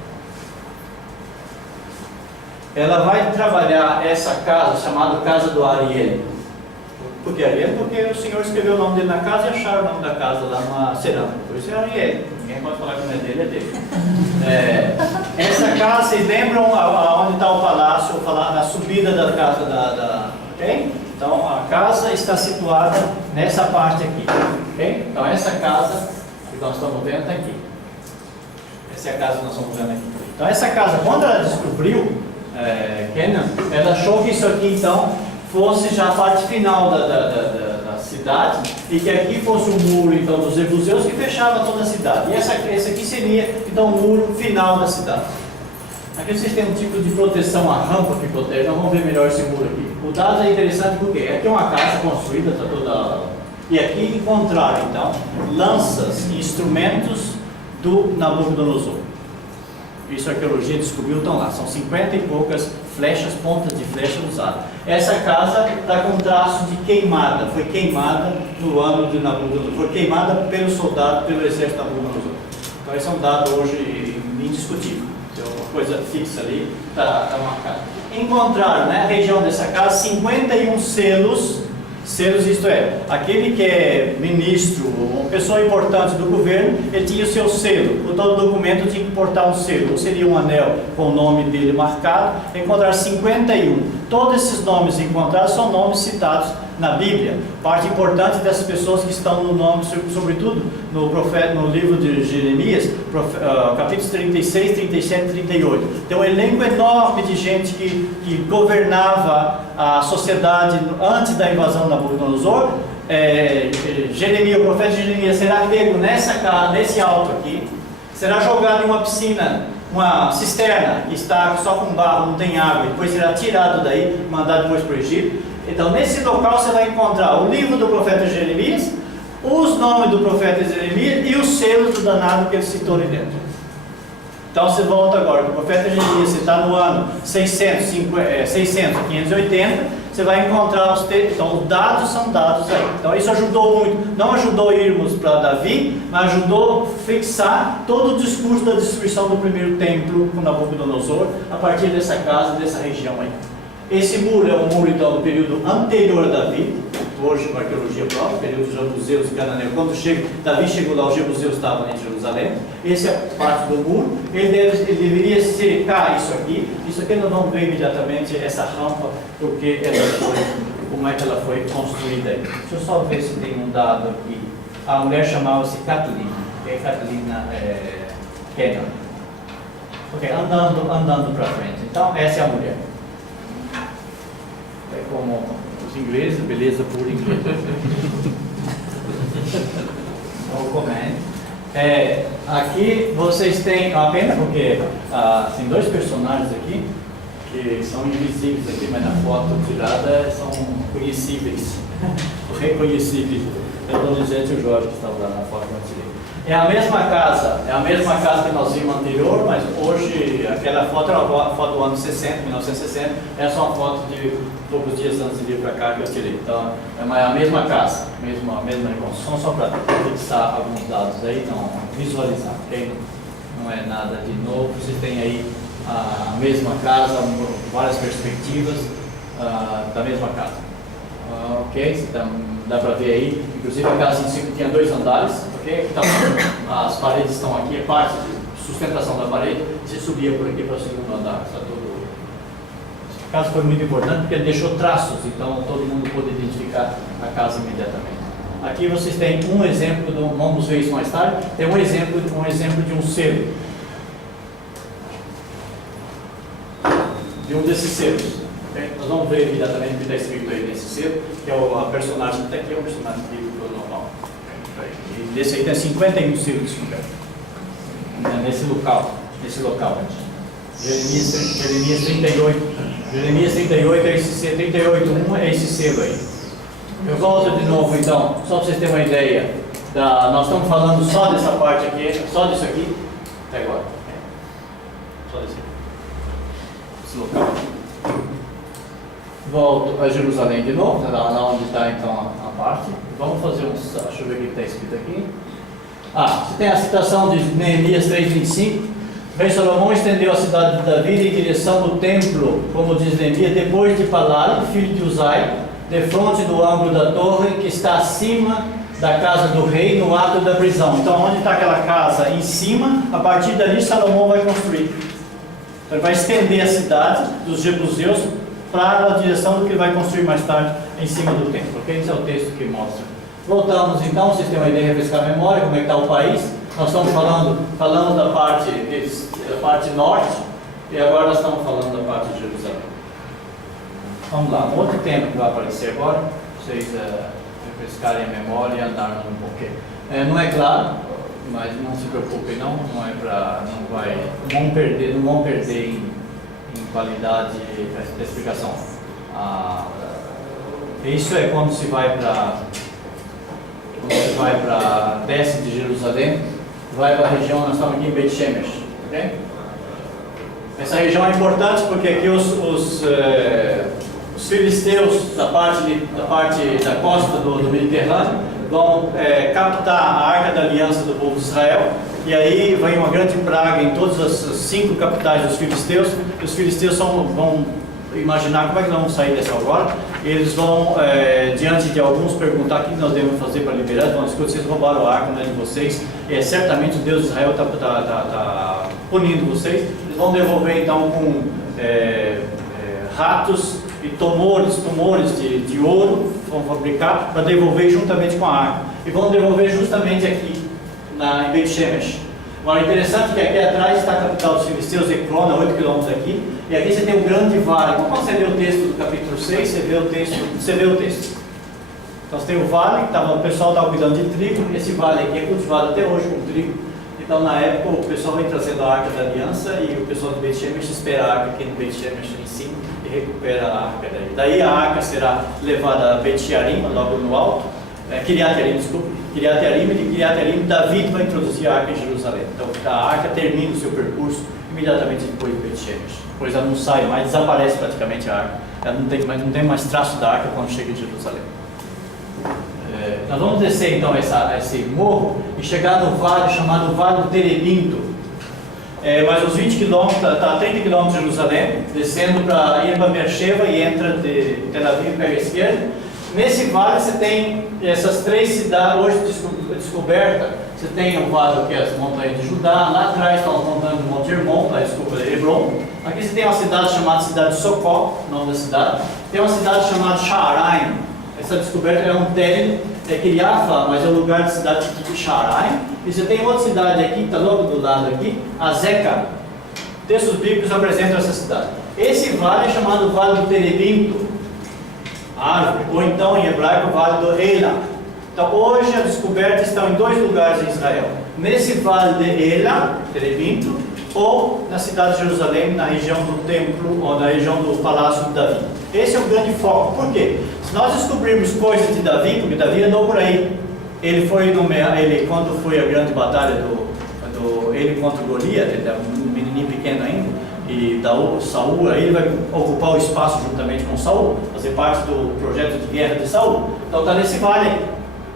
Ela vai trabalhar essa casa, chamada Casa do Ariel. Por que Ariel? Porque o senhor escreveu o nome dele na casa e acharam o nome da casa lá numa cerâmica. Por isso é Ariel. Ninguém pode falar que não é dele, é dele. Essa casa, vocês lembram onde está o palácio? A subida da casa ok? Então a casa está situada nessa parte aqui. Okay? Então essa casa que nós estamos vendo está aqui. Essa é a casa que nós estamos vendo aqui. Então essa casa, quando ela descobriu, Kenan, ela achou que isso aqui então fosse já a parte final da cidade e que aqui fosse o muro então dos jebuseus que fechava toda a cidade. E esse aqui seria então o muro final da cidade. Aqui vocês têm um tipo de proteção, a rampa que protege. Nós vamos ver melhor esse muro aqui. O dado é interessante porque aqui é uma casa construída, está toda. E aqui encontraram então lanças e instrumentos do Nabucodonosor. Isso a arqueologia descobriu, estão lá, são 50 e poucas flechas, pontas de flecha usadas. Essa casa está com traço de queimada, foi queimada no ano de Nabucodonosor, foi queimada pelo soldado, pelo exército de Nabucodonosor. Então esse é um dado hoje indiscutível, é uma coisa fixa ali, está marcado. Encontraram na região dessa casa 51 selos, isto é, aquele que é ministro, uma pessoa importante do governo, ele tinha o seu selo. Por todo documento tinha que portar um selo, ou seria um anel com o nome dele marcado. Encontraram 51. Todos esses nomes encontrados são nomes citados na Bíblia. Parte importante dessas pessoas que estão no nome, sobretudo no livro de Jeremias, capítulos 36, 37 e 38. Tem um elenco enorme de gente que governava a sociedade antes da invasão de Nabucodonosor. Jeremias, o profeta Jeremias será pego nesse alto aqui, será jogado em uma piscina, uma cisterna que está só com barro, não tem água, depois será tirado daí, mandado depois para o Egito. Então nesse local você vai encontrar o livro do profeta Jeremias, os nomes do profeta Jeremias e os selos do danado que ele citou ali dentro. Então você volta agora, o profeta Jeremias, você está no ano 600, 580, você vai encontrar os textos. Então os dados são dados aí. Então isso ajudou muito, não ajudou a irmos para Davi, mas ajudou a fixar todo o discurso da destruição do primeiro templo com Nabucodonosor, a partir dessa casa, dessa região aí. Esse muro é um muro então do período anterior a Davi, hoje com a arqueologia própria, período dos jebuseus e cananeus. Quando Davi chegou lá, os jebuseus estavam em Jerusalém. Essa é a parte do muro. Ele deveria cercar isso aqui nós vamos ver imediatamente essa rampa, porque como é que ela foi construída aí. Deixa eu só ver se tem um dado aqui. A mulher chamava-se Catilina, que é Catilina Kenan. Ok, andando para frente. Então essa é a mulher. É como os ingleses, beleza pura inglesa. Aqui vocês têm, a pena porque tem dois personagens aqui que são invisíveis aqui, mas na foto tirada são conhecíveis, reconhecíveis. É o Donizete e o Jorge que estavam lá na foto que eu tirei. É a mesma casa que nós vimos anterior, mas hoje aquela foto era uma foto do ano 60, 1960, essa é uma foto de poucos dias antes de vir para cá que eu tirei. Então é a mesma casa, a mesma reconstrução, só para fixar alguns dados aí, não visualizar, ok? Não é nada de novo, você tem aí a mesma casa, várias perspectivas da mesma casa. Ok, então, dá para ver aí, inclusive a casa em si tinha 2 andares, ok? Aqui as paredes estão aqui, é parte de sustentação da parede, você subia por aqui para o segundo andar, está todo casa foi muito importante porque ele deixou traços, então todo mundo pôde identificar a casa imediatamente. Aqui vocês têm um exemplo, vamos ver isso mais tarde, tem um exemplo de um selo. De um desses selos. Okay? Nós vamos ver imediatamente o que está escrito aí nesse selo, que é a personagem que está aqui, é o personagem bíblico normal. E desse aí tem 51 selos descobertos. Nesse local. Jeremias 38. Jeremias 38 é esse selo, 38.1 é esse selo aí. Eu volto de novo então, só para vocês terem uma ideia. Nós estamos falando só dessa parte aqui, só disso aqui, até agora. Só desse aqui. Esse local. Volto a Jerusalém de novo, lá onde está então a parte. Vamos fazer deixa eu ver o que está escrito aqui. Você tem a citação de Neemias 3:25. O rei Salomão estendeu a cidade de Davi em direção do templo, como diz Neemias, depois de Palal, filho de Uzai, defronte do ângulo da torre que está acima da casa do rei, no ato da prisão. Então, onde está aquela casa? Em cima, a partir dali Salomão vai construir. Então, ele vai estender a cidade dos jebuseus para a direção do que ele vai construir mais tarde em cima do templo. Okay? Esse é o texto que mostra. Voltamos então, vocês têm uma ideia, refrescar a memória, como é que está o país. Nós estamos falando da parte norte, e agora nós estamos falando da parte de Jerusalém. Vamos lá, um outro tema que vai aparecer agora, para vocês refrescarem a memória e andarem um pouquinho. Não é claro, mas não se preocupem não vão perder em qualidade da explicação. Isso é quando se vai para desce de Jerusalém, vai para a região, nós estamos aqui em Beit Shemesh, ok? Essa região é importante porque aqui os filisteus da parte da costa do Mediterrâneo vão captar a Arca da Aliança do povo de Israel, e aí vem uma grande praga em todas as 5 capitais dos filisteus, e os filisteus vão imaginar como é que nós vamos sair dessa agora. Eles vão, diante de alguns, perguntar o que nós devemos fazer para liberar. Então, vocês roubaram a arca, não é de vocês, certamente o Deus de Israel está punindo vocês. Eles vão devolver então com ratos e tumores de ouro, vão fabricar para devolver juntamente com a arca, e vão devolver justamente aqui em Beit Shemesh. Agora, interessante que aqui atrás está a capital dos filisteus, Ecrona, 8 km aqui, e aqui você tem um grande vale. Quando você lê o texto do capítulo 6, você vê o texto. Então você tem o vale, o pessoal estava cuidando de trigo, esse vale aqui é cultivado até hoje com trigo. Então na época o pessoal vem trazendo a Arca da Aliança, e o pessoal de Beit Shemesh espera a arca aqui no Beit Shemesh em cima e recupera a arca daí. Daí a arca será levada a Beit Yarim, logo no alto, Kiriat Yarim, de Kiriat Yarim, Davi vai introduzir a arca em Jerusalém. Então a arca termina o seu percurso imediatamente depois de Beit Shemesh. Depois ela não sai mais, desaparece praticamente a arca. Ela não tem mais traço da arca quando chega em Jerusalém. Nós vamos descer então esse morro e chegar no vale chamado Vale do Terebinto. Mais uns 20 km, está a 30 km de Jerusalém, descendo para ir para Beersheba e entra de Tel Aviv, pega a esquerda. Nesse vale você tem essas 3 cidades, hoje descoberta. Você tem o vale que é as montanhas de Judá, lá atrás estão as montanhas do Monte Hermon, Hebron. Aqui você tem uma cidade chamada Cidade de Socó, o nome da cidade. Tem uma cidade chamada Sha'araim. Essa descoberta é um término, Kiriafa, mas é o lugar de cidade de Sha'araim. E você tem outra cidade aqui, está logo do lado aqui, Azeca. Textos bíblicos apresentam essa cidade. Esse vale é chamado Vale do Terebinto, árvore, ou então em hebraico Vale do Eila. Então hoje a descoberta está em 2 lugares em Israel: nesse Vale de Eila, Terebinto, ou na cidade de Jerusalém, na região do templo, ou na região do palácio de Davi. Esse é o grande foco. Por quê? Se nós descobrirmos coisas de Davi, porque Davi andou por aí, quando foi a grande batalha ele contra Golias, ele era um menininho pequeno ainda, e Saul, aí ele vai ocupar o espaço juntamente com Saul, fazer parte do projeto de guerra de Saul. Então está nesse vale aí.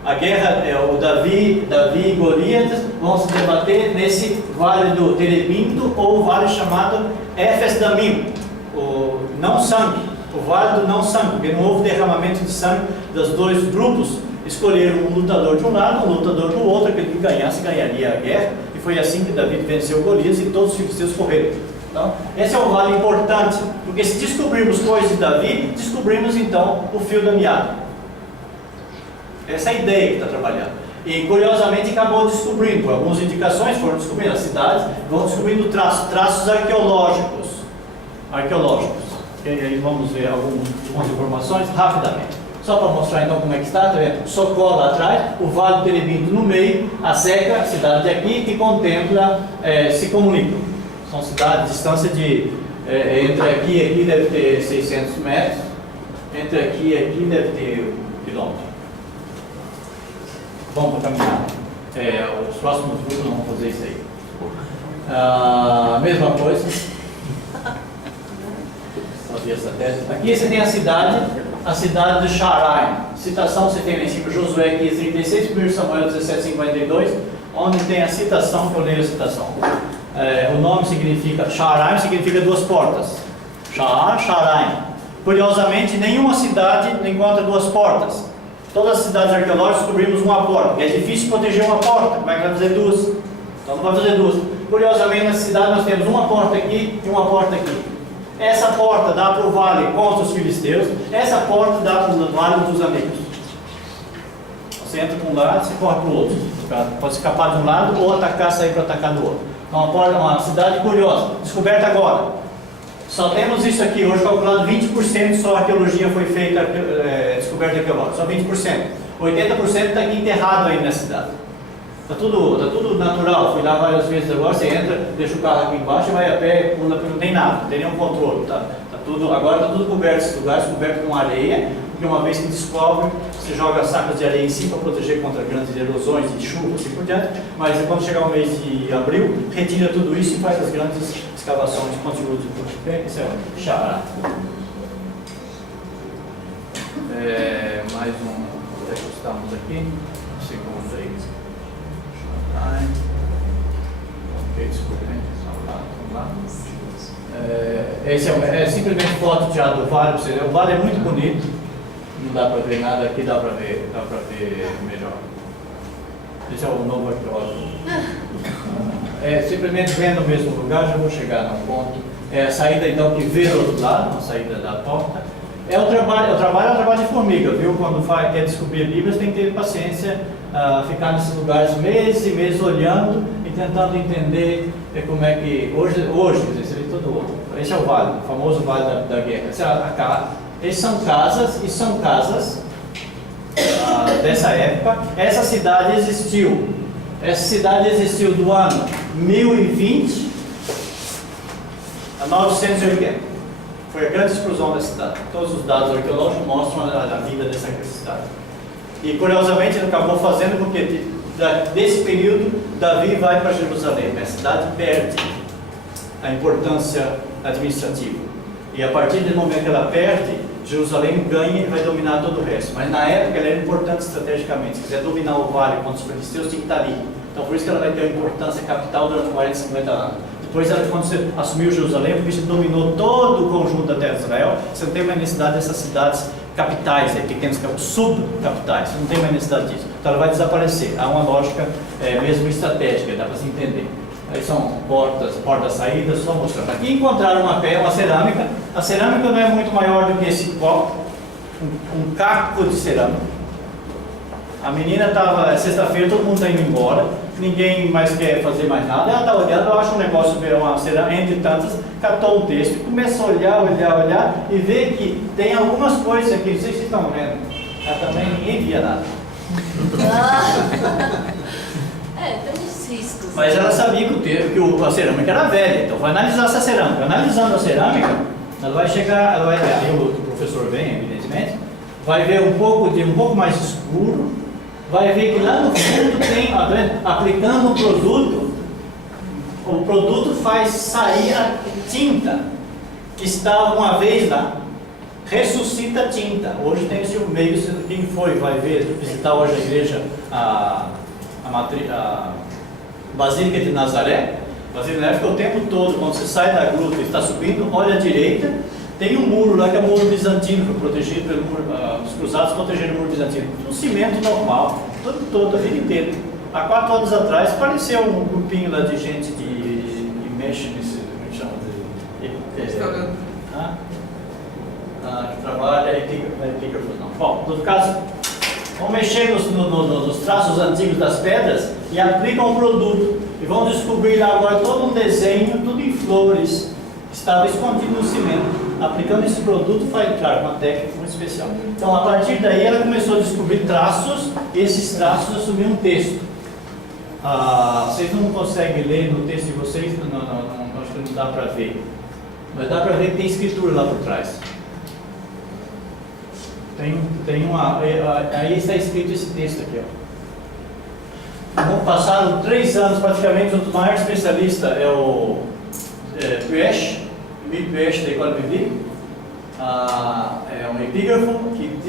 A guerra, o Davi e Golias vão se debater nesse vale do Terebinto, ou o vale chamado Efes Damim, o não sangue, o vale do não sangue, porque não houve derramamento de sangue dos 2 grupos. Escolheram um lutador de um lado, um lutador do outro, aquele que ganhasse ganharia a guerra, e foi assim que Davi venceu Golias e todos os filisteus correram. Então, esse é um vale importante, porque se descobrirmos coisas de Davi, descobrimos então o fio da meada. Essa é a ideia que está trabalhando. E curiosamente acabou descobrindo, por algumas indicações foram descobrindo, as cidades vão descobrindo traços arqueológicos. E aí vamos ver algumas informações rapidamente. Só para mostrar então como é que está, tá vendo? Socó lá atrás, o Vale do Terebinto no meio, a Seca, a cidade de aqui, que contempla, se comunicam. São cidades, distância de, entre aqui e aqui deve ter 600 metros, entre aqui e aqui deve ter 1 quilômetro. Vamos para caminhar. Os próximos grupos não vão fazer isso aí. Mesma coisa. Aqui você tem a cidade de Sharaim. Citação você tem lá em cima, Josué 15:36, 1 Samuel 17:52, onde tem a citação, que eu leio a citação. O nome significa, Sharaim significa 2 portas. Sharaim. Curiosamente, nenhuma cidade encontra 2 portas. Todas as cidades arqueológicas descobrimos uma porta. É difícil proteger uma porta, como é que vai fazer 2? Então não vai fazer 2. Curiosamente, nessa cidade nós temos uma porta aqui e uma porta aqui. Essa porta dá para o vale contra os filisteus, essa porta dá para o vale dos amigos. Você entra para um lado, você corre para o outro. Pode escapar de um lado ou atacar, sair para atacar do outro. Então, uma cidade curiosa, descoberta agora. Só temos isso aqui, hoje calculado 20% só a arqueologia foi feita, descoberta arqueológica, só 20%. 80% está aqui enterrado aí na cidade. Está tudo natural, fui lá várias vezes agora, você entra, deixa o carro aqui embaixo e vai a pé, pula, não tem nada, não tem nenhum controle. Agora está tudo coberto, esses lugares cobertos com areia, porque uma vez que descobre, você joga sacos de areia em cima para proteger contra grandes erosões de chuva e assim por diante, mas quando chegar o mês de abril, retira tudo isso e faz as grandes escavações de conteúdo. Esse é o Xará. Mais um, onde é que estamos aqui? Segundo aí. Ok, desculpa, né? Vamos lá. Esse é simplesmente foto já do vale. O vale é muito bonito, não dá para ver nada aqui, dá para ver melhor. Esse é o novo arqueólogo. Simplesmente vendo o mesmo lugar, já vou chegar no ponto. A saída então que vê do outro lado, a saída da porta. O trabalho é um trabalho de formiga, viu? Quando quer descobrir Bíblias, tem que ter paciência, ficar nesses lugares meses e meses olhando e tentando entender como é que hoje esse é o vale, o famoso vale da guerra. Esses são casas dessa época. Essa cidade existiu do ano 1020 a 980. Foi a grande explosão da cidade. Todos os dados arqueológicos mostram a vida dessa cidade. E curiosamente ele acabou fazendo porque desse período Davi vai para Jerusalém. A cidade perde a importância administrativa. E a partir do momento que ela perde, Jerusalém ganha e vai dominar todo o resto. Mas na época ela era importante estrategicamente. Se quiser dominar o vale contra os filisteus, tinha que estar ali. Então por isso que ela vai ter uma importância capital durante 40, 50 anos. Depois, quando você assumiu Jerusalém, porque você dominou todo o conjunto da terra de Israel, você não tem mais necessidade dessas cidades capitais, pequenas subcapitais, você não tem mais necessidade disso. Então ela vai desaparecer. Há uma lógica mesmo estratégica, dá para se entender. Aí são portas saídas, só mostrando. Aqui encontraram uma cerâmica. A cerâmica não é muito maior do que esse copo, um caco de cerâmica. A menina estava, sexta-feira, todo mundo está indo embora, ninguém mais quer fazer mais nada. Ela está olhando, eu acho um negócio, ver uma cerâmica, entre tantas, catou um texto, começa a olhar e vê que tem algumas coisas aqui, não sei se vocês estão vendo. Ela também, ninguém via nada. Tem uns riscos. Mas ela sabia que a cerâmica era velha, então vai analisar essa cerâmica. Analisando a cerâmica, ela vai chegar, aí o professor vem, evidentemente, vai ver um pouco mais escuro, vai ver que lá no fundo tem, aplicando o produto faz sair a tinta que estava uma vez lá, ressuscita a tinta. Hoje tem esse meio, quem vai visitar hoje a igreja, a Basílica de Nazaré. Basílica fica o tempo todo, quando você sai da gruta e está subindo, olha à direita, tem um muro lá que é o muro bizantino, protegido pelo muro, os cruzados protegeram o muro bizantino. Um cimento normal, todo a vida inteira. Há 4 anos atrás apareceu um grupinho lá de gente que mexe nesse, como é que chama, Que trabalha epígrafos não. Bom, no caso, vão mexer nos traços antigos das pedras e aplicam o produto. E vão descobrir agora todo um desenho, tudo em flores, que estava escondido no cimento. Aplicando esse produto, faz, claro, uma técnica muito especial. Então, a partir daí, ela começou a descobrir traços, e esses traços assumiam um texto. Vocês não conseguem ler no texto de vocês? Não, acho que não dá para ver. Mas dá para ver que tem escritura lá por trás. Aí está escrito esse texto aqui, ó. Passaram 3 anos praticamente, um dos maiores especialistas é o Puech, Emile Puech da École Biblique. É um epígrafo que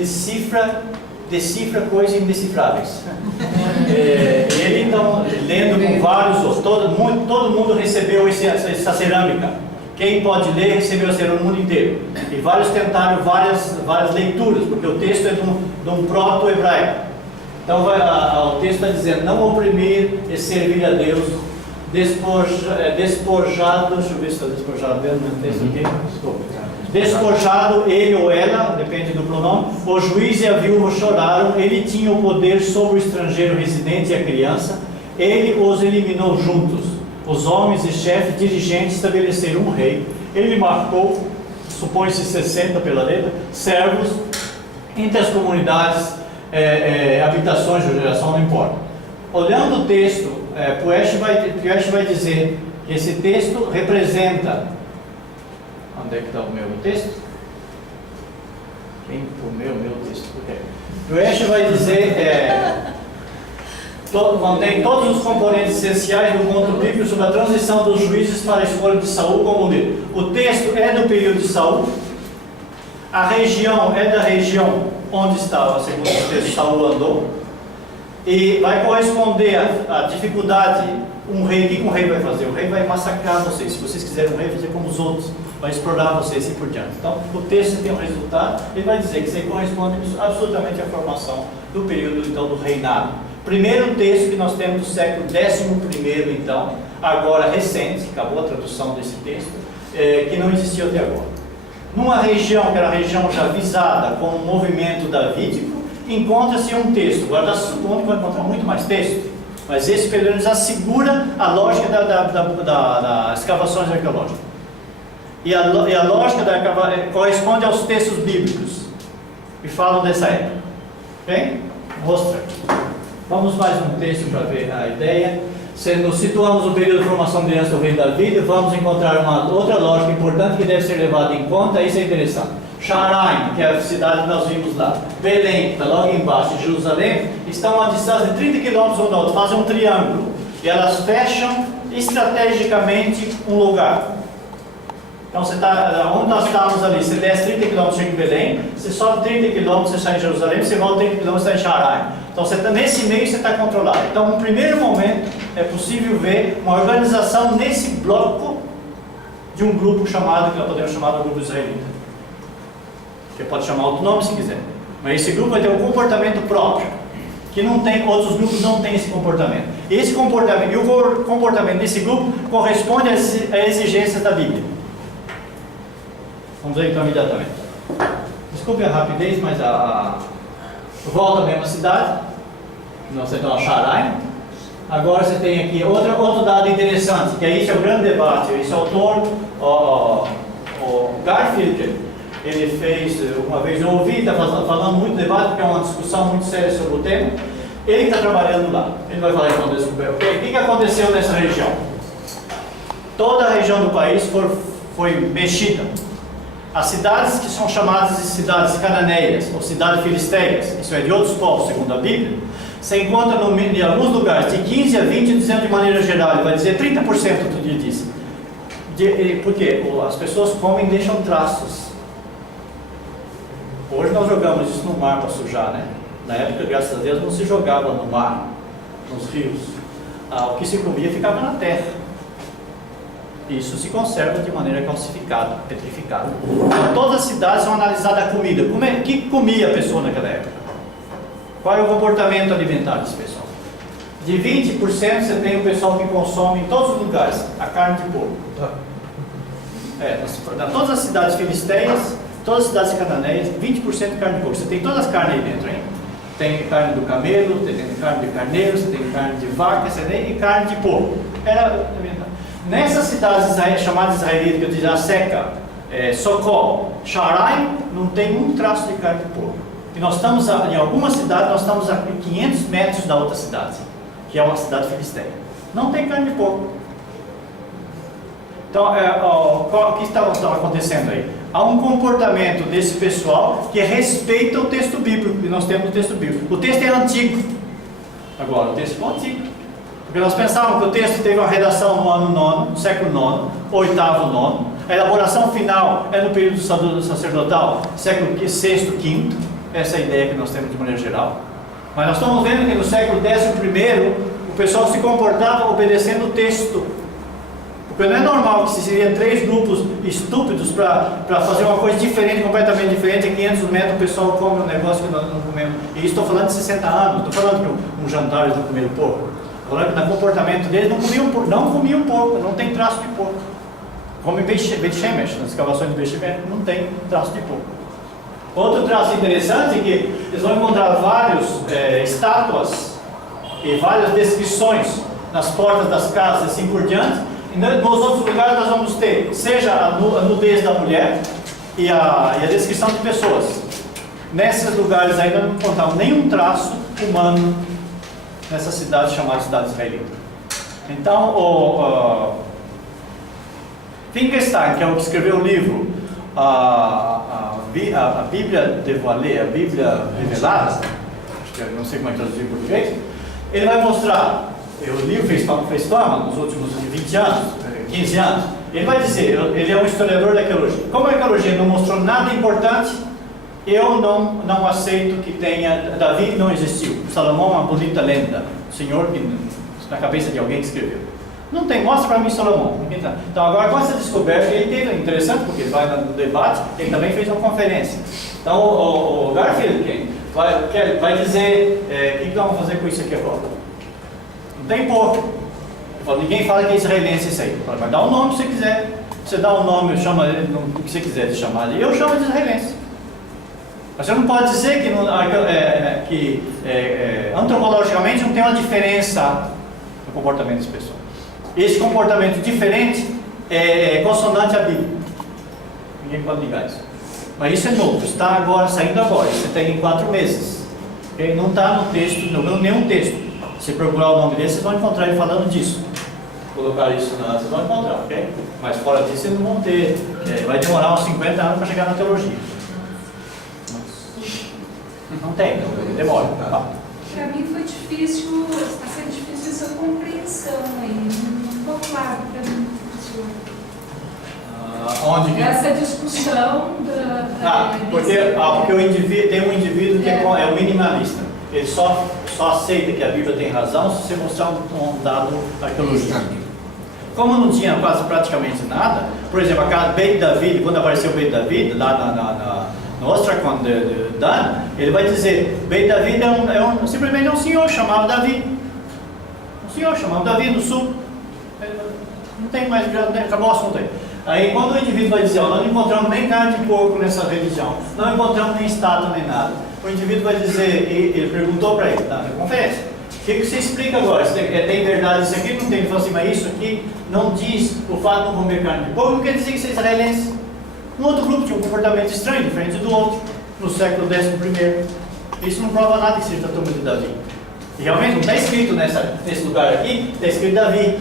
decifra coisas indecifráveis. Ele então, lendo com vários, todo mundo recebeu essa cerâmica. Quem pode ler recebeu a cerâmica no mundo inteiro. E vários tentaram várias leituras, porque o texto é de um proto-hebraico. Então o texto está dizendo: não oprimir e servir a Deus, despojado, deixa eu ver se está despojado mesmo no texto aqui. Despojado ele ou ela, depende do pronome, o juiz e a viúva choraram, ele tinha o poder sobre o estrangeiro residente e a criança, ele os eliminou juntos. Os homens e chefes dirigentes estabeleceram um rei, ele marcou, supõe-se 60 pela letra, servos entre as comunidades, habitações de geração, não importa. Olhando o texto, Puech vai dizer que esse texto representa. Onde é que está o meu texto? Quem comeu o meu texto? Puech vai dizer, contém todos os componentes essenciais do conto bíblico sobre a transição dos juízes para a escolha de Saul como líder. O texto é do período de Saul, a região é da região onde estava, segundo o texto, Saul andou, e vai corresponder à dificuldade. Um rei, o que um rei vai fazer? O rei vai massacrar vocês. Se vocês quiserem um rei, vai fazer como os outros, vai explorar vocês e assim por diante. Então, o texto tem um resultado, ele vai dizer que isso corresponde absolutamente à formação do período então do reinado. Primeiro texto que nós temos do século XI, então, agora recente, acabou a tradução desse texto, que não existia até agora. Numa região que era a região já visada como um movimento davídico, encontra-se um texto. Agora está supondo que vai encontrar muito mais texto, mas esse pelo menos assegura a lógica das escavações arqueológicas. E a lógica corresponde aos textos bíblicos que falam dessa época. Bem? Mostra. Vamos mais um texto para ver a ideia. Nos situamos no período de formação de aliança do rei Davi, vamos encontrar uma outra lógica importante que deve ser levada em conta. Isso é interessante. Sharaim, que é a cidade que nós vimos lá, Belém, que está logo embaixo, e Jerusalém, estão a distância de 30 km um do outro, fazem um triângulo, e elas fecham estrategicamente um lugar. Então, onde nós estávamos ali, você desce 30 km, chega em Belém, você sobe 30 km, você está em Jerusalém, você volta 30 km, você está em Sharaim. Então, nesse meio você está controlado. Então, no primeiro momento, é possível ver uma organização nesse bloco de um grupo chamado, que nós podemos chamar de grupo israelita. Você pode chamar outro nome se quiser. Mas esse grupo vai ter um comportamento próprio, que não tem, outros grupos não têm esse comportamento. Esse comportamento, e o comportamento desse grupo corresponde às exigências da Bíblia. Vamos ver então imediatamente. Desculpe a rapidez, mas volta à mesma cidade. Nós temos a Sharaim. Agora você tem aqui outro dado interessante, que aí isso é o grande debate. Esse autor, o Garfield, ele fez, uma vez eu ouvi, está falando muito debate, porque é uma discussão muito séria sobre o tema. Ele está trabalhando lá. Ele vai falar então desse governo. O que aconteceu nessa região? Toda a região do país foi mexida. As cidades que são chamadas de cidades cananeias ou cidades filisteias, isso é de outros povos, segundo a Bíblia, se encontra em alguns lugares de 15 a 20, dizendo de maneira geral, ele vai dizer 30% do dia disso. Por quê? As pessoas comem e deixam traços. Hoje nós jogamos isso no mar para sujar, né? Na época, graças a Deus, não se jogava no mar, nos rios. O que se comia ficava na terra. Isso se conserva de maneira calcificada, petrificada. Então, todas as cidades são analisadas a comida. O que comia a pessoa naquela época? Qual é o comportamento alimentar desse pessoal? De 20% você tem o pessoal que consome em todos os lugares a carne de porco. todas as cidades filisteias, todas as cidades cananeias, 20% de carne de porco. Você tem todas as carnes aí dentro, hein? Tem carne do camelo, tem carne de carneiro, você tem carne de vaca, você tem carne de porco. Nessas cidades chamadas israelitas, que eu dizia, Seca, Socó, Sharai, não tem um traço de carne de porco. E nós estamos, em algumas cidades, nós estamos a 500 metros da outra cidade, que é uma cidade filisteia. Não tem carne de porco. Então, o que está acontecendo aí? Há um comportamento desse pessoal que respeita o texto bíblico, que nós temos no texto bíblico. O texto é antigo. Agora, o texto é antigo. Porque nós pensávamos que o texto teve uma redação no ano 9, no século 9, 8º, 9. A elaboração final é no período sacerdotal, século 6º, 5º. Essa é a ideia que nós temos de maneira geral. Mas nós estamos vendo que no século 11º, o pessoal se comportava obedecendo o texto. Porque não é normal que se seriam 3 grupos estúpidos para fazer uma coisa diferente, completamente diferente. A 500 metros o pessoal come um negócio que nós não comemos. E isso estou falando de 60 anos, estou falando que um jantar eles não comeram porco. Estou falando que no comportamento deles não comiam porco, não tem traço de porco. Como em Beit Shemesh, nas escavações de Beit Shemesh, não tem traço de porco. Outro traço interessante é que eles vão encontrar várias estátuas e várias descrições nas portas das casas e assim por diante. E nos outros lugares nós vamos ter, seja a nudez da mulher e a descrição de pessoas. Nesses lugares ainda não encontramos nenhum traço humano nessa cidade chamada cidade israelita. Então, Finkelstein, que é o que escreveu o livro a Bíblia de Voilé, a Bíblia Revelada, acho que não sei como é que traduzir em português, ele vai mostrar, o livro fez fama nos últimos 20 anos, 15 anos, ele vai dizer, ele é um historiador da arqueologia. Como a arqueologia não mostrou nada importante, eu não aceito que tenha, Davi não existiu, Salomão é uma bonita lenda, o Senhor na cabeça de alguém que escreveu. Não tem, mostra para mim Salomão. Então agora com essa descoberta, ele teve, interessante porque ele vai no debate, ele também fez uma conferência. Então o Garfield vai dizer, o que nós vamos fazer com isso aqui agora? Não tem porco. Ninguém fala que é israelense isso aí. Mas dá um nome se você quiser. Você dá um nome, chama o que você quiser de chamar. Eu chamo de israelense. Mas você não pode dizer que antropologicamente não tem uma diferença no comportamento das pessoas. Esse comportamento diferente é consonante à Bíblia. Ninguém pode negar isso. Mas isso é novo, está agora, saindo agora. Isso tem em 4 meses. Okay? Não está no texto, não nenhum texto. Se procurar o nome dele, vocês vão encontrar ele falando disso. Colocar isso vocês vão encontrar, ok? Mas fora disso, vocês não vão ter. Vai demorar uns 50 anos para chegar na teologia. Não tem, demora. Tá? Para mim foi difícil, está sendo difícil essa compreensão aí. Não ficou claro para mim. Onde que... Essa discussão porque o indivíduo, tem um indivíduo que é o minimalista. Ele só aceita que a Bíblia tem razão se você mostrar um dado arqueológico. Como não tinha quase praticamente nada, por exemplo, a casa Beit David, quando apareceu Beit David, lá no Ostrakon de Dan, ele vai dizer, Beit David simplesmente é um senhor chamado Davi. Um senhor chamado Davi no sul. Não tem mais, acabou o assunto aí. Aí quando o indivíduo vai dizer, nós não encontramos nem carne de porco nessa religião, não encontramos nem estátua nem nada. O indivíduo vai dizer, ele perguntou para ele, na conferência, o que você explica agora? Tem verdade isso aqui? Não tem? Ele falou assim, mas isso aqui não diz o fato de não comer carne de porco, não quer dizer que você é israelense. Um outro grupo tinha um comportamento estranho, diferente do outro, no século XI. Isso não prova nada que seja da turma de Davi. E realmente não está escrito nesse lugar aqui, está escrito Davi.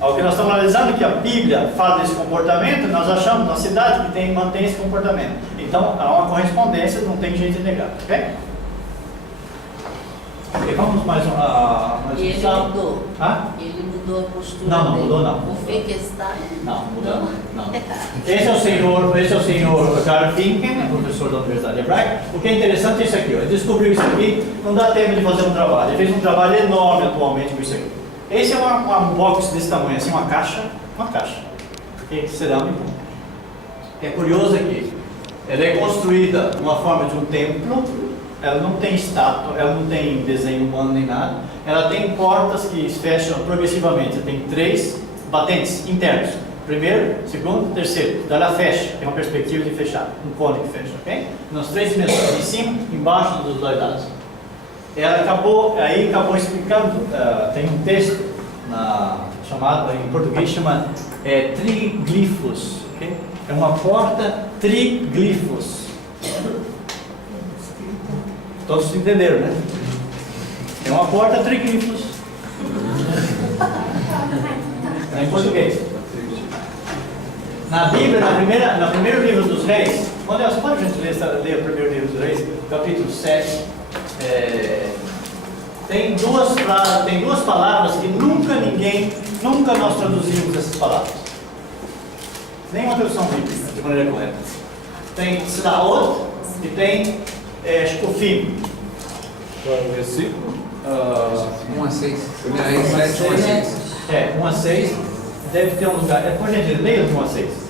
Ao que nós estamos analisando que a Bíblia fala desse comportamento, nós achamos uma cidade que mantém esse comportamento. Então há uma correspondência, não tem jeito de negar, ok? Ok, vamos mais uma E ele discussão. mudou. Ele mudou a postura Não dele. mudou não. O Finkelstein? Não, mudou não. Esse é o senhor Karl Finken, professor da Universidade Hebraica. O que é interessante é isso aqui, ele descobriu isso aqui, não dá tempo de fazer um trabalho. Ele fez um trabalho enorme atualmente com isso aqui. Esse é uma box desse tamanho, assim, uma caixa, que cerâmico. É curioso aqui, ela é construída numa forma de um templo, ela não tem estátua, ela não tem desenho humano nem nada, ela tem portas que fecham progressivamente, tem 3 batentes internos. Primeiro, segundo, terceiro. Então ela fecha, tem uma perspectiva de fechar, um cone que fecha, ok? Nas três dimensões, em cima, embaixo dos dois lados. Ela acabou explicando, tem um texto chamado, em português chama triglifos, ok? É uma porta triglifos. Todos entenderam, né? É uma porta triglifos. Em português. Na Bíblia, no primeiro livro dos Reis, quando a gente ler o primeiro livro dos Reis, capítulo 7, tem duas palavras que nunca nós traduzimos essas palavras. Nenhuma tradução bíblica, de maneira correta. Tem Slaot e tem Shkofim. Qual é o versículo? 1 a 6. 1 a 7, 1 a 6. 1 a 6. Deve ter um lugar. Por gentileza, leia de 1 a 6.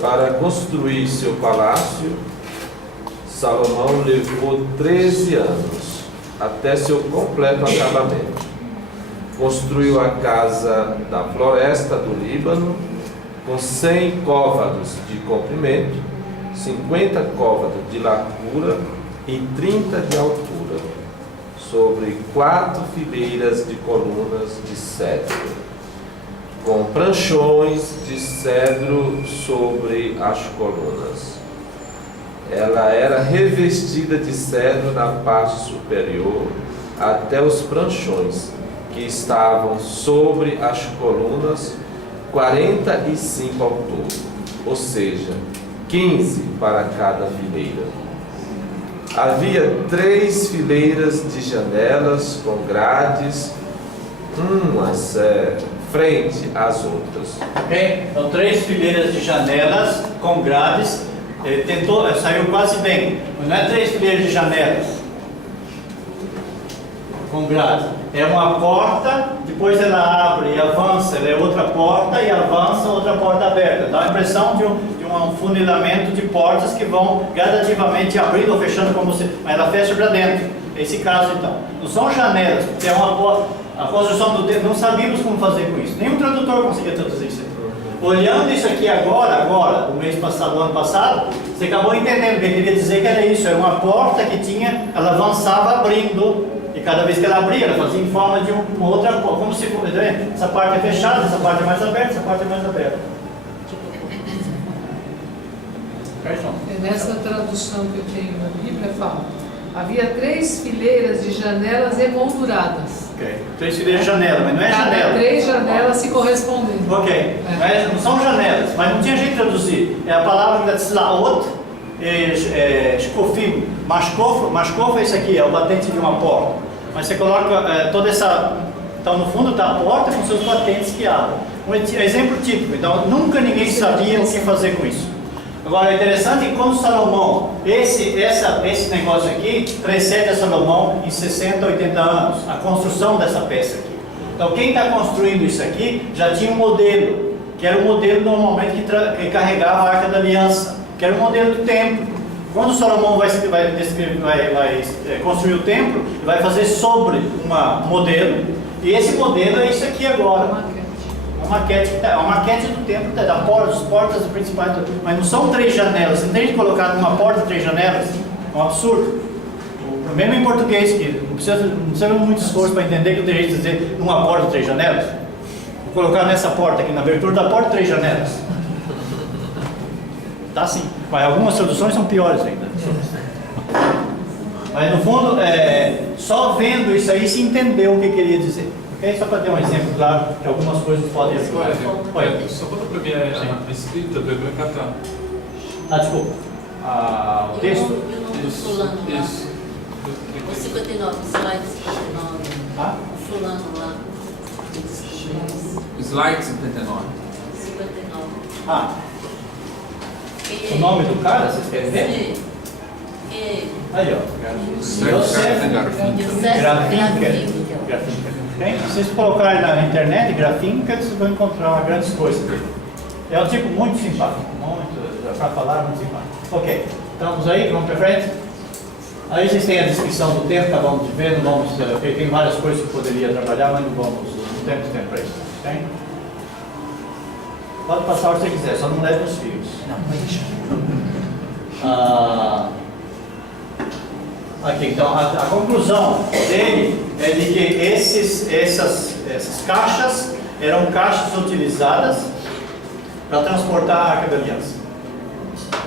Para construir seu palácio, Salomão levou 13 anos, até seu completo acabamento. Construiu a casa da floresta do Líbano, com 100 côvados de comprimento, 50 côvados de largura e 30 de altura, sobre 4 fileiras de colunas de cedro, com pranchões de cedro sobre as colunas. Ela era revestida de cedro na parte superior até os pranchões, que estavam sobre as colunas, 45 ao todo, ou seja, 15 para cada fileira. Havia 3 fileiras de janelas com grades, umas frente às outras. Ok? Então, 3 fileiras de janelas com grades. Saiu quase bem. Mas não é 3 fileiras de janelas com grades. É uma porta, depois ela abre e avança, ela é outra porta e avança, outra porta aberta. Dá a impressão de um funilamento de portas que vão gradativamente abrindo ou fechando, mas ela fecha para dentro. Esse caso, então. Não são janelas, porque é uma porta. A construção do templo, não sabíamos como fazer com isso. Nenhum tradutor conseguia traduzir isso. Olhando isso aqui agora, o mês passado, o ano passado, você acabou entendendo que ele queria dizer que era isso. Era uma porta que ela avançava abrindo. E cada vez que ela abria, ela fazia em forma de uma outra porta. Como se fosse, essa parte é fechada, essa parte é mais aberta, essa parte é mais aberta. Nessa tradução que eu tenho na Bíblia, fala: havia 3 fileiras de janelas emolduradas. Ok. 3 fileiras de janela, mas não é janela. 3 janelas se correspondendo. Ok. Não são janelas, mas não tinha jeito de traduzir. É a palavra da Tslaot, Shkofim. Mashkof é isso aqui, é o batente de uma porta. Mas você coloca toda essa... Então, no fundo está a porta com seus batentes que abrem. Um exemplo típico. Então, nunca ninguém sabia o que fazer com isso. Agora, é interessante que quando Salomão, esse negócio aqui, precede a Salomão em 60, 80 anos, a construção dessa peça aqui. Então, quem está construindo isso aqui já tinha um modelo, que era o modelo normalmente que carregava a Arca da Aliança, que era o modelo do templo. Quando Salomão vai construir o templo, ele vai fazer sobre um modelo, e esse modelo é isso aqui agora. Uma maquete do templo, das portas principais, mas não são 3 janelas. Você não tem que colocar numa porta 3 janelas, é um absurdo. Mesmo em português, que não precisa muito esforço para entender que eu teria que dizer numa porta 3 janelas. Vou colocar nessa porta aqui, na abertura da porta 3 janelas. Tá sim, mas algumas traduções são piores ainda. Mas no fundo, só vendo isso aí se entendeu o que queria dizer. Okay? Só para ter um exemplo claro, que algumas coisas podem ajudar. Só conta para mim a escrita do Hebreu. Desculpa. O texto? E o nome do fulano lá? Isso. O 59, slide 59. Ah? O fulano lá. Slide 59. 59. O nome do cara, vocês querem ver? Sim. Aí, ó. Yosef Grafinkel. Se vocês colocarem na internet Grafinkel, vocês vão encontrar grandes coisas. É um tipo muito simpático, para falar, muito simpático. Ok, estamos aí, vamos para frente. Aí vocês têm a descrição do tempo, acabamos de ver, não vamos, tem várias coisas que poderia trabalhar, mas não temos tempo para isso. Okay? Pode passar o que você quiser, só não leve os filhos. Aqui, então, a conclusão dele é de que essas caixas eram caixas utilizadas para transportar a Arca da Aliança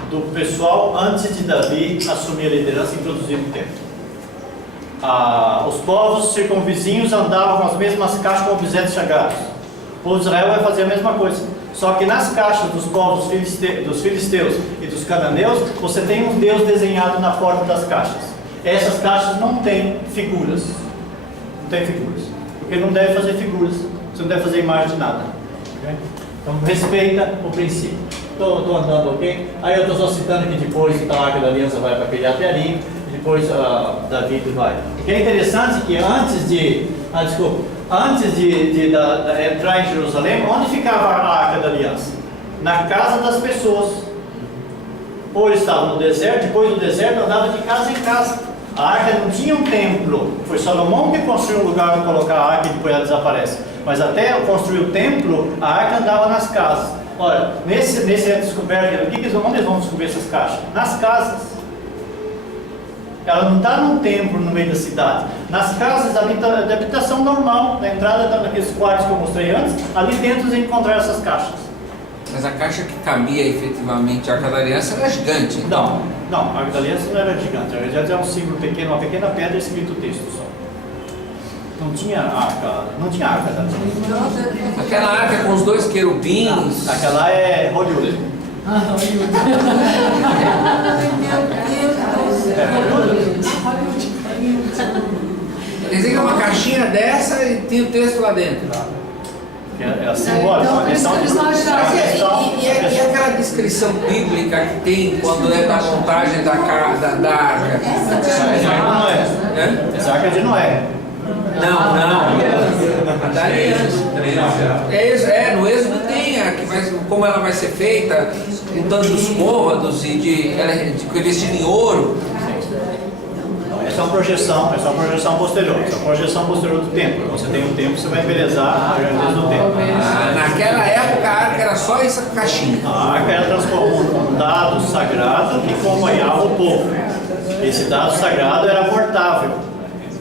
do pessoal antes de Davi assumir a liderança e introduzir o templo. Os povos circunvizinhos andavam com as mesmas caixas com objetos sagrados. O povo de Israel vai fazer a mesma coisa. Só que nas caixas dos povos dos filisteus e dos cananeus, você tem um Deus desenhado na porta das caixas. Essas caixas não têm figuras. Não tem figuras. Porque não deve fazer figuras. Você não deve fazer imagem de nada. Okay? Então respeita o princípio. Estou andando, ok? Aí eu estou só citando que depois então, a Arca da Aliança vai para Kiriat-Jearim, depois Davi vai. O que é interessante é que antes de entrar em Jerusalém, onde ficava a Arca da Aliança? Na casa das pessoas. Ou eles estavam no deserto, depois do deserto andava de casa em casa. A arca não tinha um templo. Foi Salomão que construiu um lugar para colocar a arca e depois ela desaparece. Mas até construir o templo, a arca andava nas casas. Olha, nesse descoberto, onde eles vão descobrir essas caixas? Nas casas. Ela não está num templo no meio da cidade. Nas casas de habitação normal, na entrada daqueles quartos que eu mostrei antes, ali dentro você encontrar essas caixas. Mas a caixa que cabia efetivamente a Arca da Aliança era gigante. Então. Não, a Arca da Aliança não era gigante. A Arca da Aliança era um símbolo pequeno, uma pequena pedra escrito o texto só. Não tinha arca da Aliança. Aquela arca com os dois querubins. Aquela é Hollywood. Quer dizer que é uma caixinha dessa e tem o texto lá dentro. É simbólico. E aquela descrição bíblica que tem quando é da montagem da arca? Essa arca de Noé. Não. Da aliança. No Êxodo tem como ela vai ser feita, com tantos côvados e de revestida em ouro. Essa é uma projeção posterior. Essa é uma projeção posterior do templo. Quando você tem um templo, você vai embelezar a grandeza do templo. Naquela época a arca era só essa caixinha. A arca era um dado sagrado que acompanhava o povo. Esse dado sagrado era portável.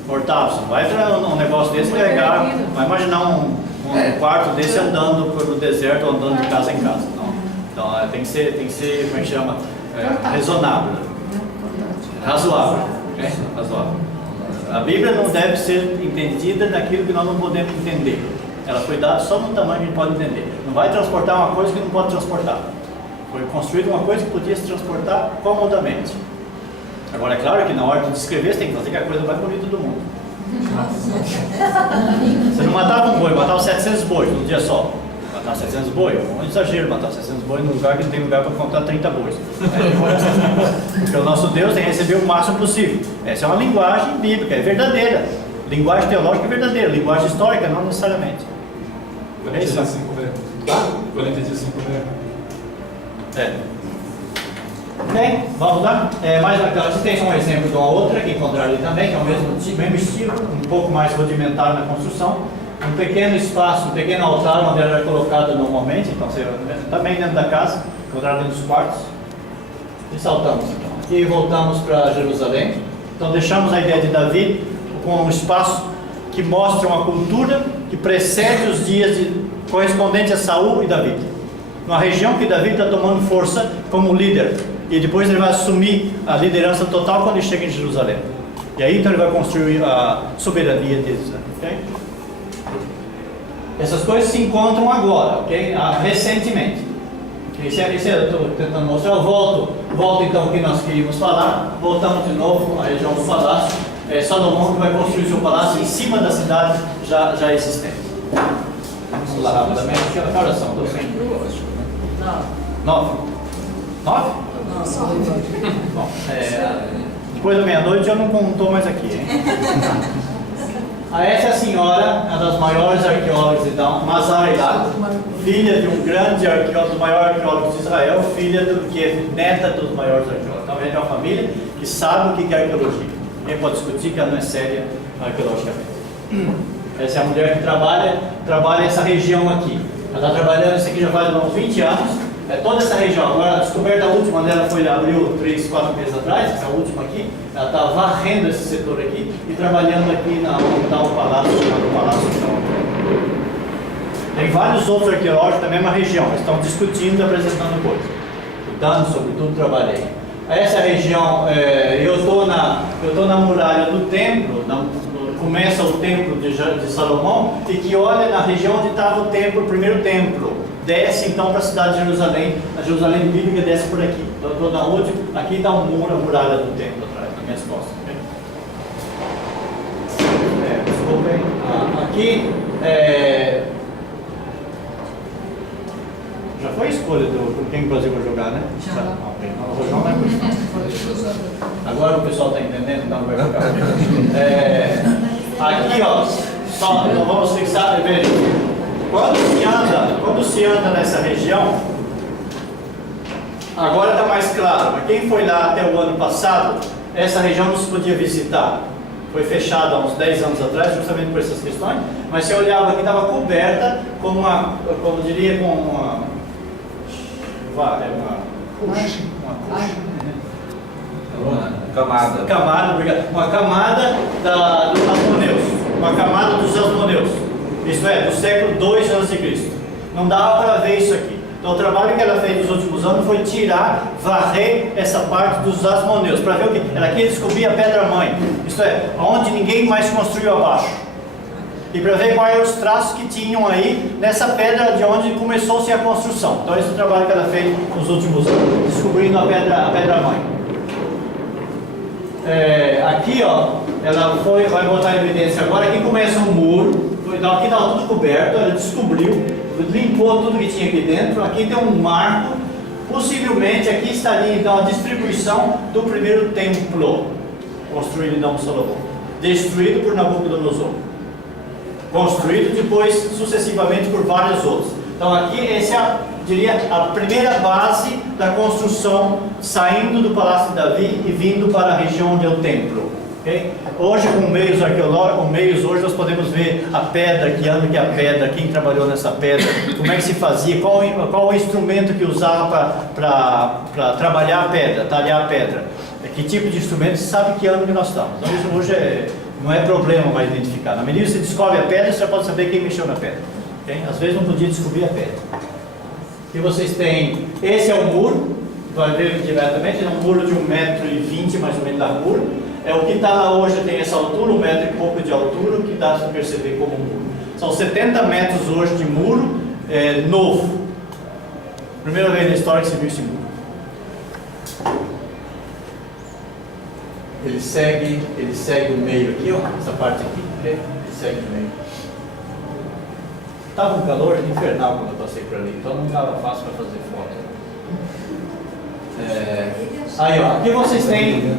Você vai para um negócio desse carregar, vai imaginar um quarto desse andando pelo deserto, andando de casa em casa. Então tem que ser, como é que chama? Razoável. Razoável. A Bíblia não deve ser entendida daquilo que nós não podemos entender. Ela foi dada só no tamanho que a gente pode entender. Não vai transportar uma coisa que não pode transportar. Foi construída uma coisa que podia se transportar comodamente. Agora é claro que na hora de descrever você tem que fazer a coisa mais bonita do mundo. Você não matava um boi, matava 700 bois num dia só. Matar 700 bois, é um exagero matar 700 bois num lugar que não tem lugar para contar 30 bois. Porque o nosso Deus tem que receber o máximo possível. Essa é uma linguagem bíblica, é verdadeira. Linguagem teológica é verdadeira, linguagem histórica não necessariamente. 40 dias sem comer. 40 dias sem comer. Bem, vamos lá? Mais aquela, vocês têm um exemplo de uma outra que encontraram ali também, que é o mesmo estilo, um pouco mais rudimentar na construção. Um pequeno espaço, um pequeno altar onde ela era colocada normalmente, então você também dentro da casa, encontraram dentro dos quartos. E saltamos então. Aqui voltamos para Jerusalém. Então deixamos a ideia de Davi com um espaço que mostra uma cultura que precede os dias correspondentes a Saul e Davi. Uma região que Davi está tomando força como líder. E depois ele vai assumir a liderança total quando ele chega em Jerusalém. E aí então ele vai construir a soberania deles. Né? Okay? Essas coisas se encontram agora, ok? Recentemente. Esse eu estou tentando mostrar. Eu volto então ao que nós queríamos falar. Voltamos de novo à região do palácio. Salomão que vai construir seu palácio em cima da cidade já existente. Vamos lá rapidamente. Que horas são? 9. 9? Bom, depois da meia-noite eu não estou mais aqui, hein? Essa é a senhora, uma das maiores arqueólogas de Edom, Mazar-Ilat, filha de um grande arqueólogo, do maior arqueólogo de Israel, que é neta dos maiores arqueólogos. Então é uma família que sabe o que é arqueologia. Ninguém pode discutir que ela não é séria arqueologicamente. Essa é a mulher que trabalha essa região aqui. Ela está trabalhando isso aqui já faz uns 20 anos. Toda essa região, agora a descoberta última dela foi abriu 3, 4 meses atrás, essa última aqui. Ela está varrendo esse setor aqui e trabalhando aqui onde está o palácio, chamado Palácio Chão. Tem vários outros arqueólogos da mesma região, eles estão discutindo e apresentando coisas. Estudando sobre tudo, trabalhei. Essa região, eu estou na muralha do templo, começa o templo de Salomão, e que olha na região onde estava o templo, o primeiro templo. Desce então para a cidade de Jerusalém, a Jerusalém bíblica desce por aqui. Então estou na última, aqui está um muro, a muralha do templo atrás, nas minhas costas. Desculpem. Aqui, já foi a escolha com quem o Brasil vai jogar, né? Já. O Rojão não é muito fácil. Agora o pessoal está entendendo, então vai jogar. Aqui, ó, só vamos fixar, veja. Quando se anda nessa região, agora está mais claro, mas quem foi lá até o ano passado, essa região não se podia visitar. Foi fechada há uns 10 anos atrás, justamente por essas questões, mas você olhava aqui, estava coberta com uma, como diria, com uma camada dos asmoneus, uma camada dos asmoneus, isso é, do século II a.C. Não dava para ver isso aqui. Então o trabalho que ela fez nos últimos anos foi varrer essa parte dos asmoneus, para ver o que ela queria descobrir a pedra-mãe, isto é, onde ninguém mais construiu abaixo. E para ver quais eram os traços que tinham aí nessa pedra de onde começou-se a construção. Então esse é o trabalho que ela fez nos últimos anos, descobrindo a pedra-mãe. Aqui, ó, ela vai botar em evidência agora. Aqui começa um muro, aqui estava tudo coberto, ela descobriu, limpou tudo que tinha aqui dentro. Aqui tem um marco, possivelmente aqui estaria então a distribuição do primeiro templo, construído então por Salomão, destruído por Nabucodonosor, construído depois sucessivamente por vários outros. Então aqui essa é, diria, a primeira base da construção, saindo do Palácio de Davi e vindo para a região onde é o templo. Okay? Hoje, com meios arqueológicos, hoje nós podemos ver a pedra, que ano que é a pedra, quem trabalhou nessa pedra, como é que se fazia, qual o instrumento que usava para trabalhar a pedra, talhar a pedra, que tipo de instrumento, se sabe que ano que nós estamos. Então isso hoje não é problema mais identificar. Na medida que você descobre a pedra, você já pode saber quem mexeu na pedra. Okay? Às vezes não podia descobrir a pedra. E vocês têm, esse é o muro, vai ver diretamente, é um muro de 1,20 m mais ou menos da largura. É o que está lá hoje, tem essa altura, 1 metro e pouco de altura, o que dá para perceber como muro. São 70 metros hoje de muro novo. Primeira vez na história que se viu esse muro. Ele segue o meio aqui, ó, essa parte aqui, ele segue o meio. Estava um calor infernal quando eu passei por ali, então não estava fácil para fazer foto. Aí, ó, aqui vocês têm,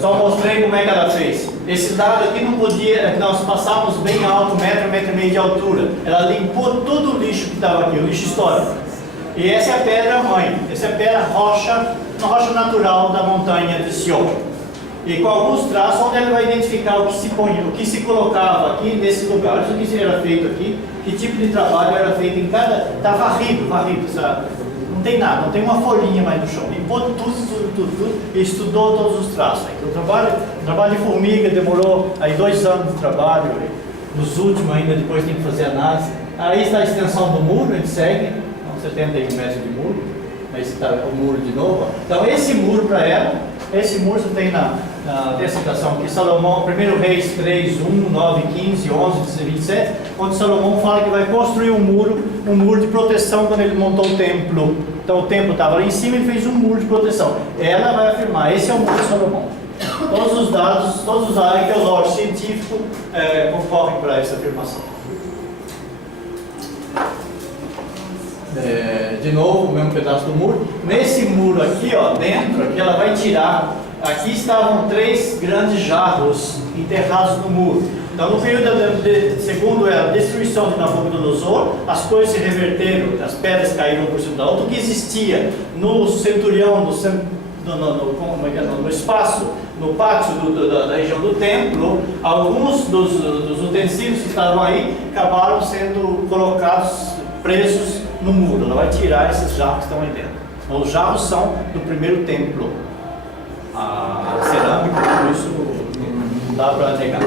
só mostrei como é que ela fez. Esse lado aqui não podia, nós passávamos bem alto, 1,5 m de altura. Ela limpou todo o lixo que estava aqui, o lixo histórico. E essa é a pedra-mãe, essa é a pedra rocha, uma rocha natural da montanha de Sion. E com alguns traços onde ele vai identificar o que se põe, o que se colocava aqui nesse lugar, o que era feito aqui, que tipo de trabalho era feito em cada. Está varrido, sabe? Não tem nada, não tem uma folhinha mais no chão. Limpou tudo, e estudou todos os traços. Então, o trabalho de formiga demorou aí 2 anos de trabalho, nos últimos ainda depois tem que fazer análise. Aí está a extensão do muro, a gente segue, então 71 metros de muro, aí está o muro de novo. Então esse muro para ela, esse muro você tem tem a citação aqui, Salomão, 1 Reis 3, 1, 9, 15, 11, 27, onde Salomão fala que vai construir um muro de proteção quando ele montou o templo. Então o templo estava lá em cima e ele fez um muro de proteção. Ela vai afirmar, esse é o muro de Salomão. Todos os dados, todos os arqueológicos científicos concorrem para essa afirmação. De novo, o mesmo pedaço do muro. Nesse muro aqui, ó, dentro, aqui ela vai tirar. Aqui estavam 3 grandes jarros enterrados no muro. Então, no período segundo a destruição de Nabucodonosor, as coisas se reverteram, as pedras caíram por cima da outra. O que existia no centurião, no espaço, no pátio da região do templo, alguns dos utensílios que estavam aí acabaram sendo colocados presos no muro. Ela vai tirar esses jarros que estão aí dentro. Então, os jarros são do primeiro templo. A cerâmica, por isso não dá para negar.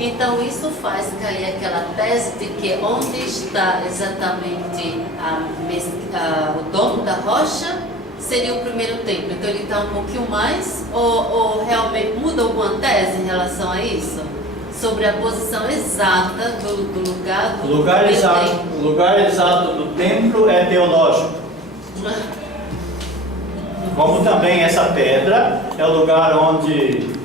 Então isso faz cair aquela tese de que onde está exatamente o domo da rocha seria o primeiro templo. Então ele está um pouquinho mais, ou realmente muda alguma tese em relação a isso? Sobre a posição exata do lugar do templo. O lugar exato do templo é teológico. Como também essa pedra é o lugar onde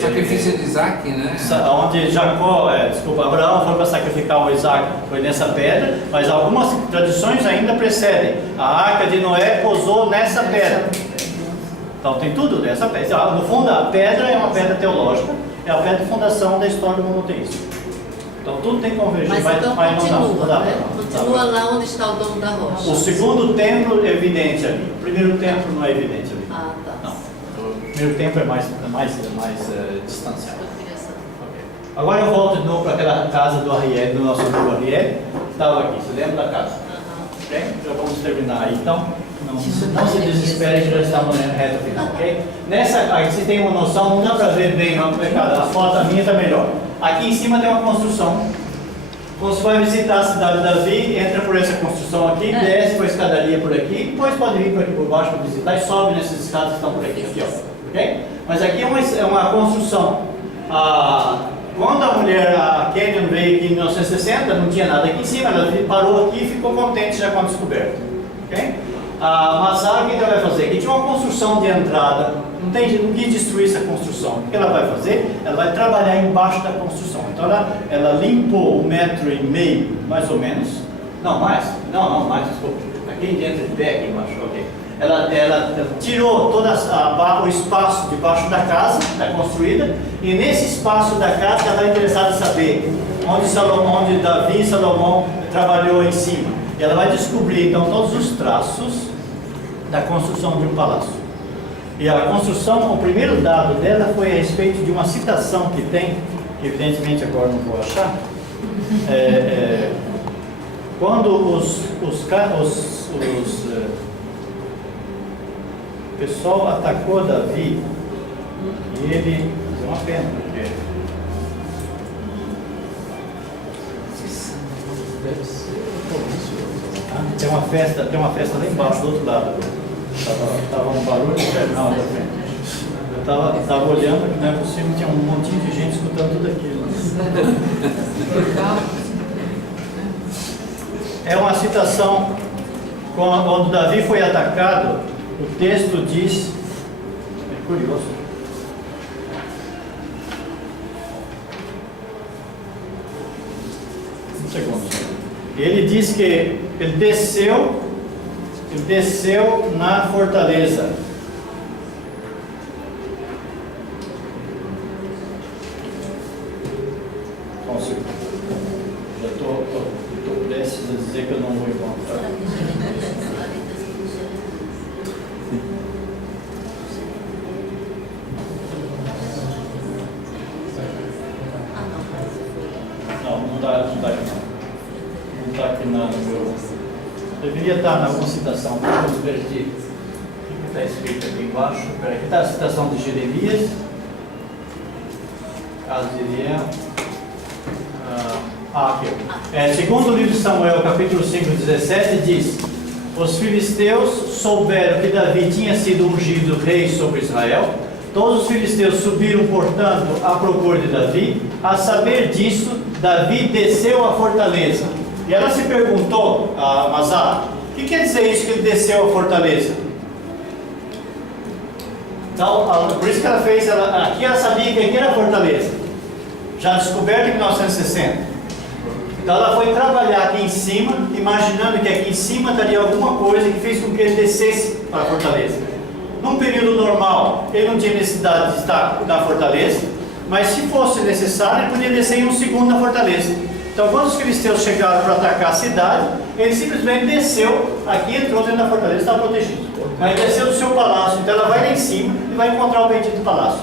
Sacrifício de Isaac, né? Onde Abraão foi para sacrificar o Isaac, foi nessa pedra, mas algumas tradições ainda precedem. A arca de Noé pousou nessa pedra. Então tem tudo nessa pedra. No fundo, a pedra é uma pedra teológica, é a pedra de fundação da história do monoteísmo. Então tudo tem que convergir. Mas então continua, né? Continua lá onde está o domo da rocha. O segundo templo é evidente ali. O primeiro templo não é evidente ali. Ah, tá. Não. O primeiro templo é mais distanciado. Okay. Agora eu volto de novo para aquela casa do Ariel, do nosso amigo Ariel, que estava aqui. Você lembra da casa? Ok? Já vamos terminar aí. Então, não se desespere que já estamos na reta final, ok? Aqui você tem uma noção, não dá para ver bem, a foto a minha está melhor. Aqui em cima tem uma construção. Quando você vai visitar a cidade de Davi, entra por essa construção aqui, desce por a escadaria por aqui, depois pode vir por aqui por baixo para visitar e sobe nessas escadas que estão por aqui, ó. Okay? Mas aqui é uma construção. Quando a mulher, a Kenyon, veio aqui em 1960, não tinha nada aqui em cima, ela parou aqui e ficou contente já com a descoberta. Okay? A Mazar, o que ela vai fazer? Aqui tinha uma construção de entrada, não quis destruir essa construção. O que ela vai fazer? Ela vai trabalhar embaixo da construção. Então ela limpou 1,5 metro, mais ou menos. Não, mais, desculpa. Aqui dentro de pé, aqui embaixo, ok. Ela tirou todo o espaço debaixo da casa, está construída, e nesse espaço da casa ela está interessada em saber onde Davi e Salomão trabalhou em cima. E ela vai descobrir então todos os traços da construção de um palácio. E a construção, o primeiro dado dela foi a respeito de uma citação que tem, que evidentemente agora não vou achar, quando o pessoal atacou Davi, e ele, é uma pena, porque tem uma festa lá embaixo do outro lado. Estava um barulho infernal da frente. Eu estava olhando, que não é possível, tinha um montinho de gente escutando tudo aquilo. É uma citação, quando Davi foi atacado, o texto diz, é curioso. Um segundo. Ele diz que ele desceu na fortaleza. Só um segundo. Já estou prestes a dizer que eu não vou encontrar. Não está aqui não. Não está aqui no meu. Deveria estar na alguma citação, vamos ver aqui o que está escrito aqui embaixo. Aqui está a citação de Jeremias, caso de Iriel. Aqui. Segundo o livro de Samuel, capítulo 5, 17, diz: os filisteus souberam que Davi tinha sido ungido rei sobre Israel. Todos os filisteus subiram, portanto, à procura de Davi. A saber disso, Davi desceu à fortaleza. E ela se perguntou, a Mazá, o que quer dizer isso que ele desceu à fortaleza? Então, por isso que ela fez, aqui ela sabia que aqui era a fortaleza, já descoberta em 1960. Então ela foi trabalhar aqui em cima, imaginando que aqui em cima estaria alguma coisa que fez com que ele descesse para a fortaleza. Num período normal, ele não tinha necessidade de estar na fortaleza, mas se fosse necessário, ele podia descer em um segundo na fortaleza. Então, quando os filisteus chegaram para atacar a cidade, ele simplesmente desceu aqui, entrou dentro da fortaleza, estava protegido. Mas desceu do seu palácio, então ela vai lá em cima e vai encontrar o bendito palácio.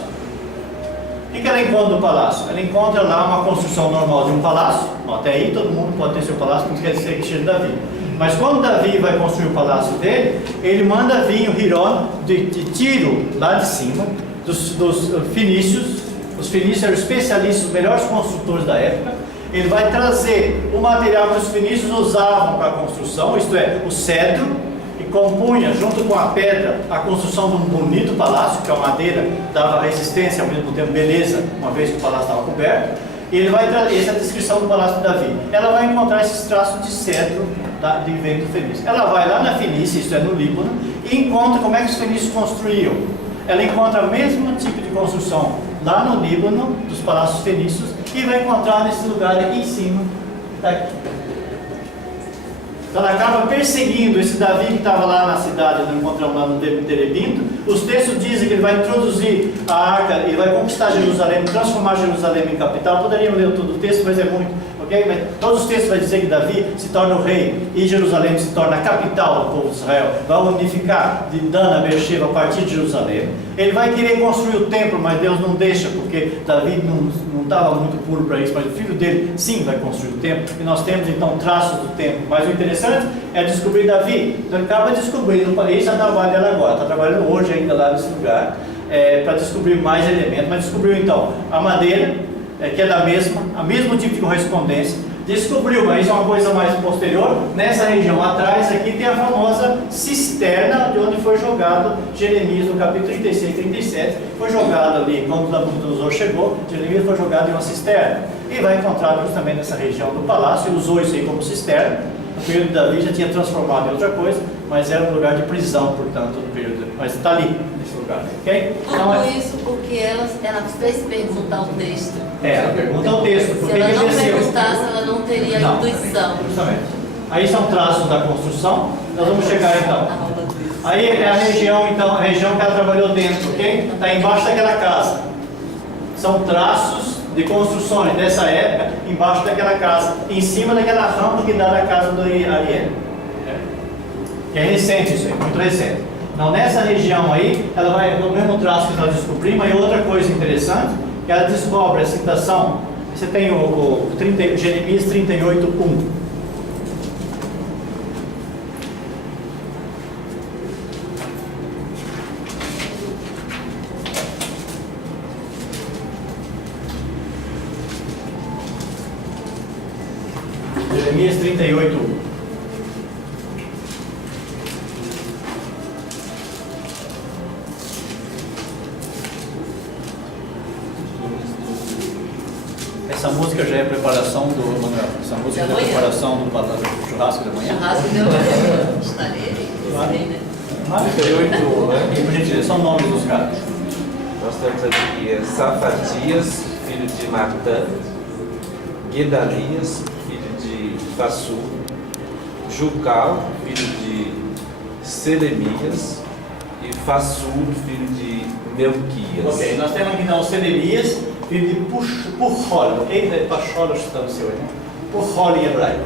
O que ela encontra no palácio? Ela encontra lá uma construção normal de um palácio. Bom, até aí todo mundo pode ter seu palácio, não quer dizer que seja Davi. Mas quando Davi vai construir o palácio dele, ele manda vir o Hiram de Tiro, lá de cima, dos fenícios. Os fenícios eram especialistas, os melhores construtores da época. Ele vai trazer o material que os fenícios usavam para a construção, isto é, o cedro, e compunha, junto com a pedra, a construção de um bonito palácio, que a madeira dava resistência, ao mesmo tempo beleza, uma vez que o palácio estava coberto. E ele vai trazer essa descrição do palácio de Davi. Ela vai encontrar esses traços de cedro de vento fenício. Ela vai lá na Fenícia, isto é, no Líbano, e encontra como é que os fenícios construíam. Ela encontra o mesmo tipo de construção lá no Líbano, dos palácios fenícios, e vai encontrar nesse lugar aqui em cima, daqui. Então ela acaba perseguindo esse Davi que estava lá na cidade, nós encontramos lá no Terebinto. Os textos dizem que ele vai introduzir a arca, ele vai conquistar Jerusalém, transformar Jerusalém em capital. Poderíamos ler todo o texto, mas é muito, ok? Mas todos os textos vão dizer que Davi se torna o rei e Jerusalém se torna a capital do povo de Israel. Vai unificar de Dan a Beersheba a partir de Jerusalém. Ele vai querer construir o templo, mas Deus não deixa, porque Davi não estava muito puro para isso, mas o filho dele sim vai construir o templo, e nós temos então traços do templo. Mas o interessante é descobrir Davi. Então ele acaba descobrindo, esse é o trabalho dela agora, está trabalhando hoje ainda lá nesse lugar, para descobrir mais elementos, mas descobriu então a madeira, que é da mesmo tipo de correspondência. Descobriu, mas isso é uma coisa mais posterior, nessa região atrás aqui tem a famosa cisterna de onde foi jogado Jeremias no capítulo 36 e 37, foi jogado ali, quando Nabucodonosor chegou, Jeremias foi jogado em uma cisterna, e vai encontrar justamente nessa região do palácio, e usou isso aí como cisterna. No período de Davi já tinha transformado em outra coisa, mas era um lugar de prisão, portanto, no período, mas está ali, nesse lugar, ok? Então, Tudo isso porque ela fez perguntar o texto. ela pergunta o texto, Se por que ela ele não desceu? perguntasse, ela não teria Não, intuição. justamente. Aí são traços da construção, nós vamos chegar então. Aí é a região que ela trabalhou dentro, ok? Está embaixo daquela casa. São traços de construções dessa época, embaixo daquela casa, em cima daquela rampa que dá da casa do Ariel. Que é recente isso aí, muito recente. Então nessa região aí, ela vai no mesmo traço que nós descobrimos, e outra coisa interessante, que ela descobre a citação, você tem o Jeremias 38:1. Jeremias 38:1. Essa música já é preparação do Manuel. Essa música já é preparação do churrasco da manhã. Churrasco de manhã. Estarei bem, né? 38, né? Por gentileza, são nomes dos caras. Nós temos aqui Safatias, filho de Matã, Gedalias, filho de Fassur, Jucal, filho de Selemias, e Fassur, filho de Melquias. Ok, nós temos aqui então Selemias, filho de Purhol, ok? Pachol, está no seu, né? Purhol em hebraico.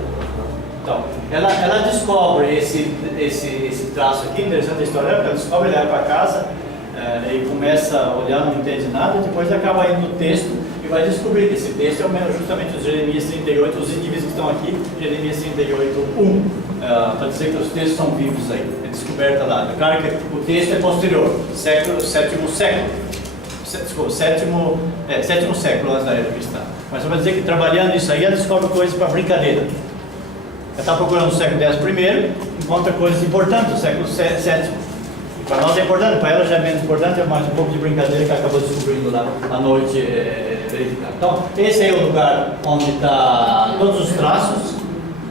Então, ela descobre esse traço aqui, interessante a história, porque ela descobre, ele vai para casa e começa a olhar, não entende nada, depois acaba indo no texto e vai descobrir que esse texto é justamente os Jeremias 38, os indígenas que estão aqui, Jeremias 38:1, para dizer que os textos são vivos aí, é descoberta lá. Claro que o texto é posterior, sétimo século, sétimo século antes da era cristã. Mas só para dizer que trabalhando isso aí, ela descobre coisas para brincadeira. Ela está procurando o século X primeiro, encontra coisas importantes do século VII. Para nós é importante, para ela já é menos importante, é mais um pouco de brincadeira que ela acabou descobrindo lá à noite verificar. Então, esse aí é o lugar onde está todos os traços.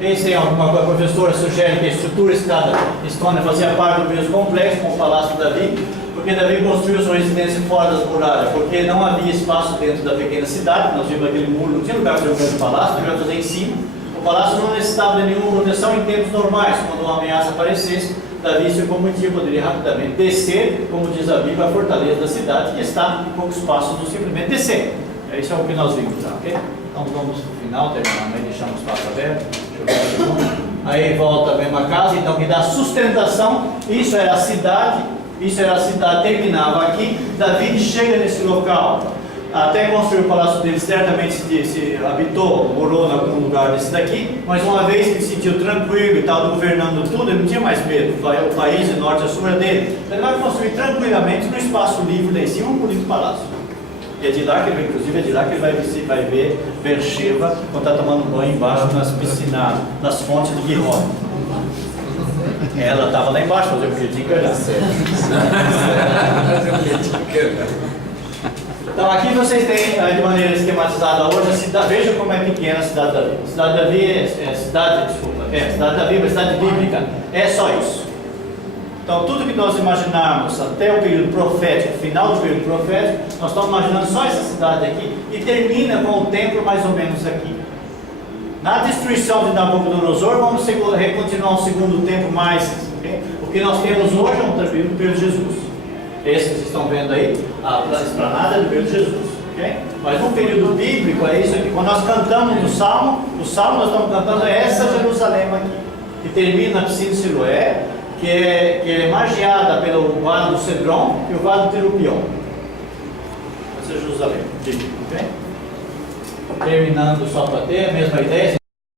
Esse é uma professora sugere que a estrutura escada Estônia fazia parte do mesmo complexo com o Palácio de Davi, porque Davi construiu sua residência fora das muralhas, porque não havia espaço dentro da pequena cidade. Nós vimos aquele muro, não tinha lugar para fazer o palácio, tinha que fazer em cima. O palácio não necessitava de nenhuma proteção em tempos normais. Quando uma ameaça aparecesse, Davi se cometia, poderia rapidamente descer, como diz a Bíblia, a fortaleza da cidade, que está em poucos passos do simplesmente descer. Isso é o que nós vimos já, ok? Então vamos para o final, terminamos aí, deixamos o espaço aberto. Aí volta a mesma casa, então que dá sustentação. Isso era a cidade, terminava aqui. Davi chega nesse local até construir o palácio dele, certamente se habitou, morou em algum lugar desse daqui, mas uma vez que se sentiu tranquilo e estava governando tudo, ele não tinha mais medo, o país de norte a sul era dele. Então ele vai construir tranquilamente no espaço livre lá em cima um bonito palácio. E é de lá que ele, inclusive, é de lá que ele vai ver Beersheba quando está tomando banho embaixo nas piscinas, nas fontes de Gihon. Ela estava lá embaixo, fazer o que tinha que olhar. Então aqui vocês têm de maneira esquematizada hoje a cidade. Veja como é pequena a cidade de Davi. Cidade de Davi cidade de Davi, uma cidade bíblica. É só isso. Então tudo que nós imaginarmos até o período profético, final do período profético, nós estamos imaginando só essa cidade aqui e termina com o templo mais ou menos aqui. Na destruição de Nabucodonosor, vamos continuar um segundo tempo mais. Okay? O que nós temos hoje é um período de Jesus. Esse que vocês estão vendo aí, a esplanada do período de Jesus. Okay? Mas no período bíblico é isso aqui. Quando nós cantamos no Salmo, nós estamos cantando essa Jerusalém aqui, que termina na piscina de Siloé, que é margeada pelo vale do Cedron e o vale do Terupion. Essa é Jerusalém, bíblico. Okay? Terminando só para ter a mesma ideia.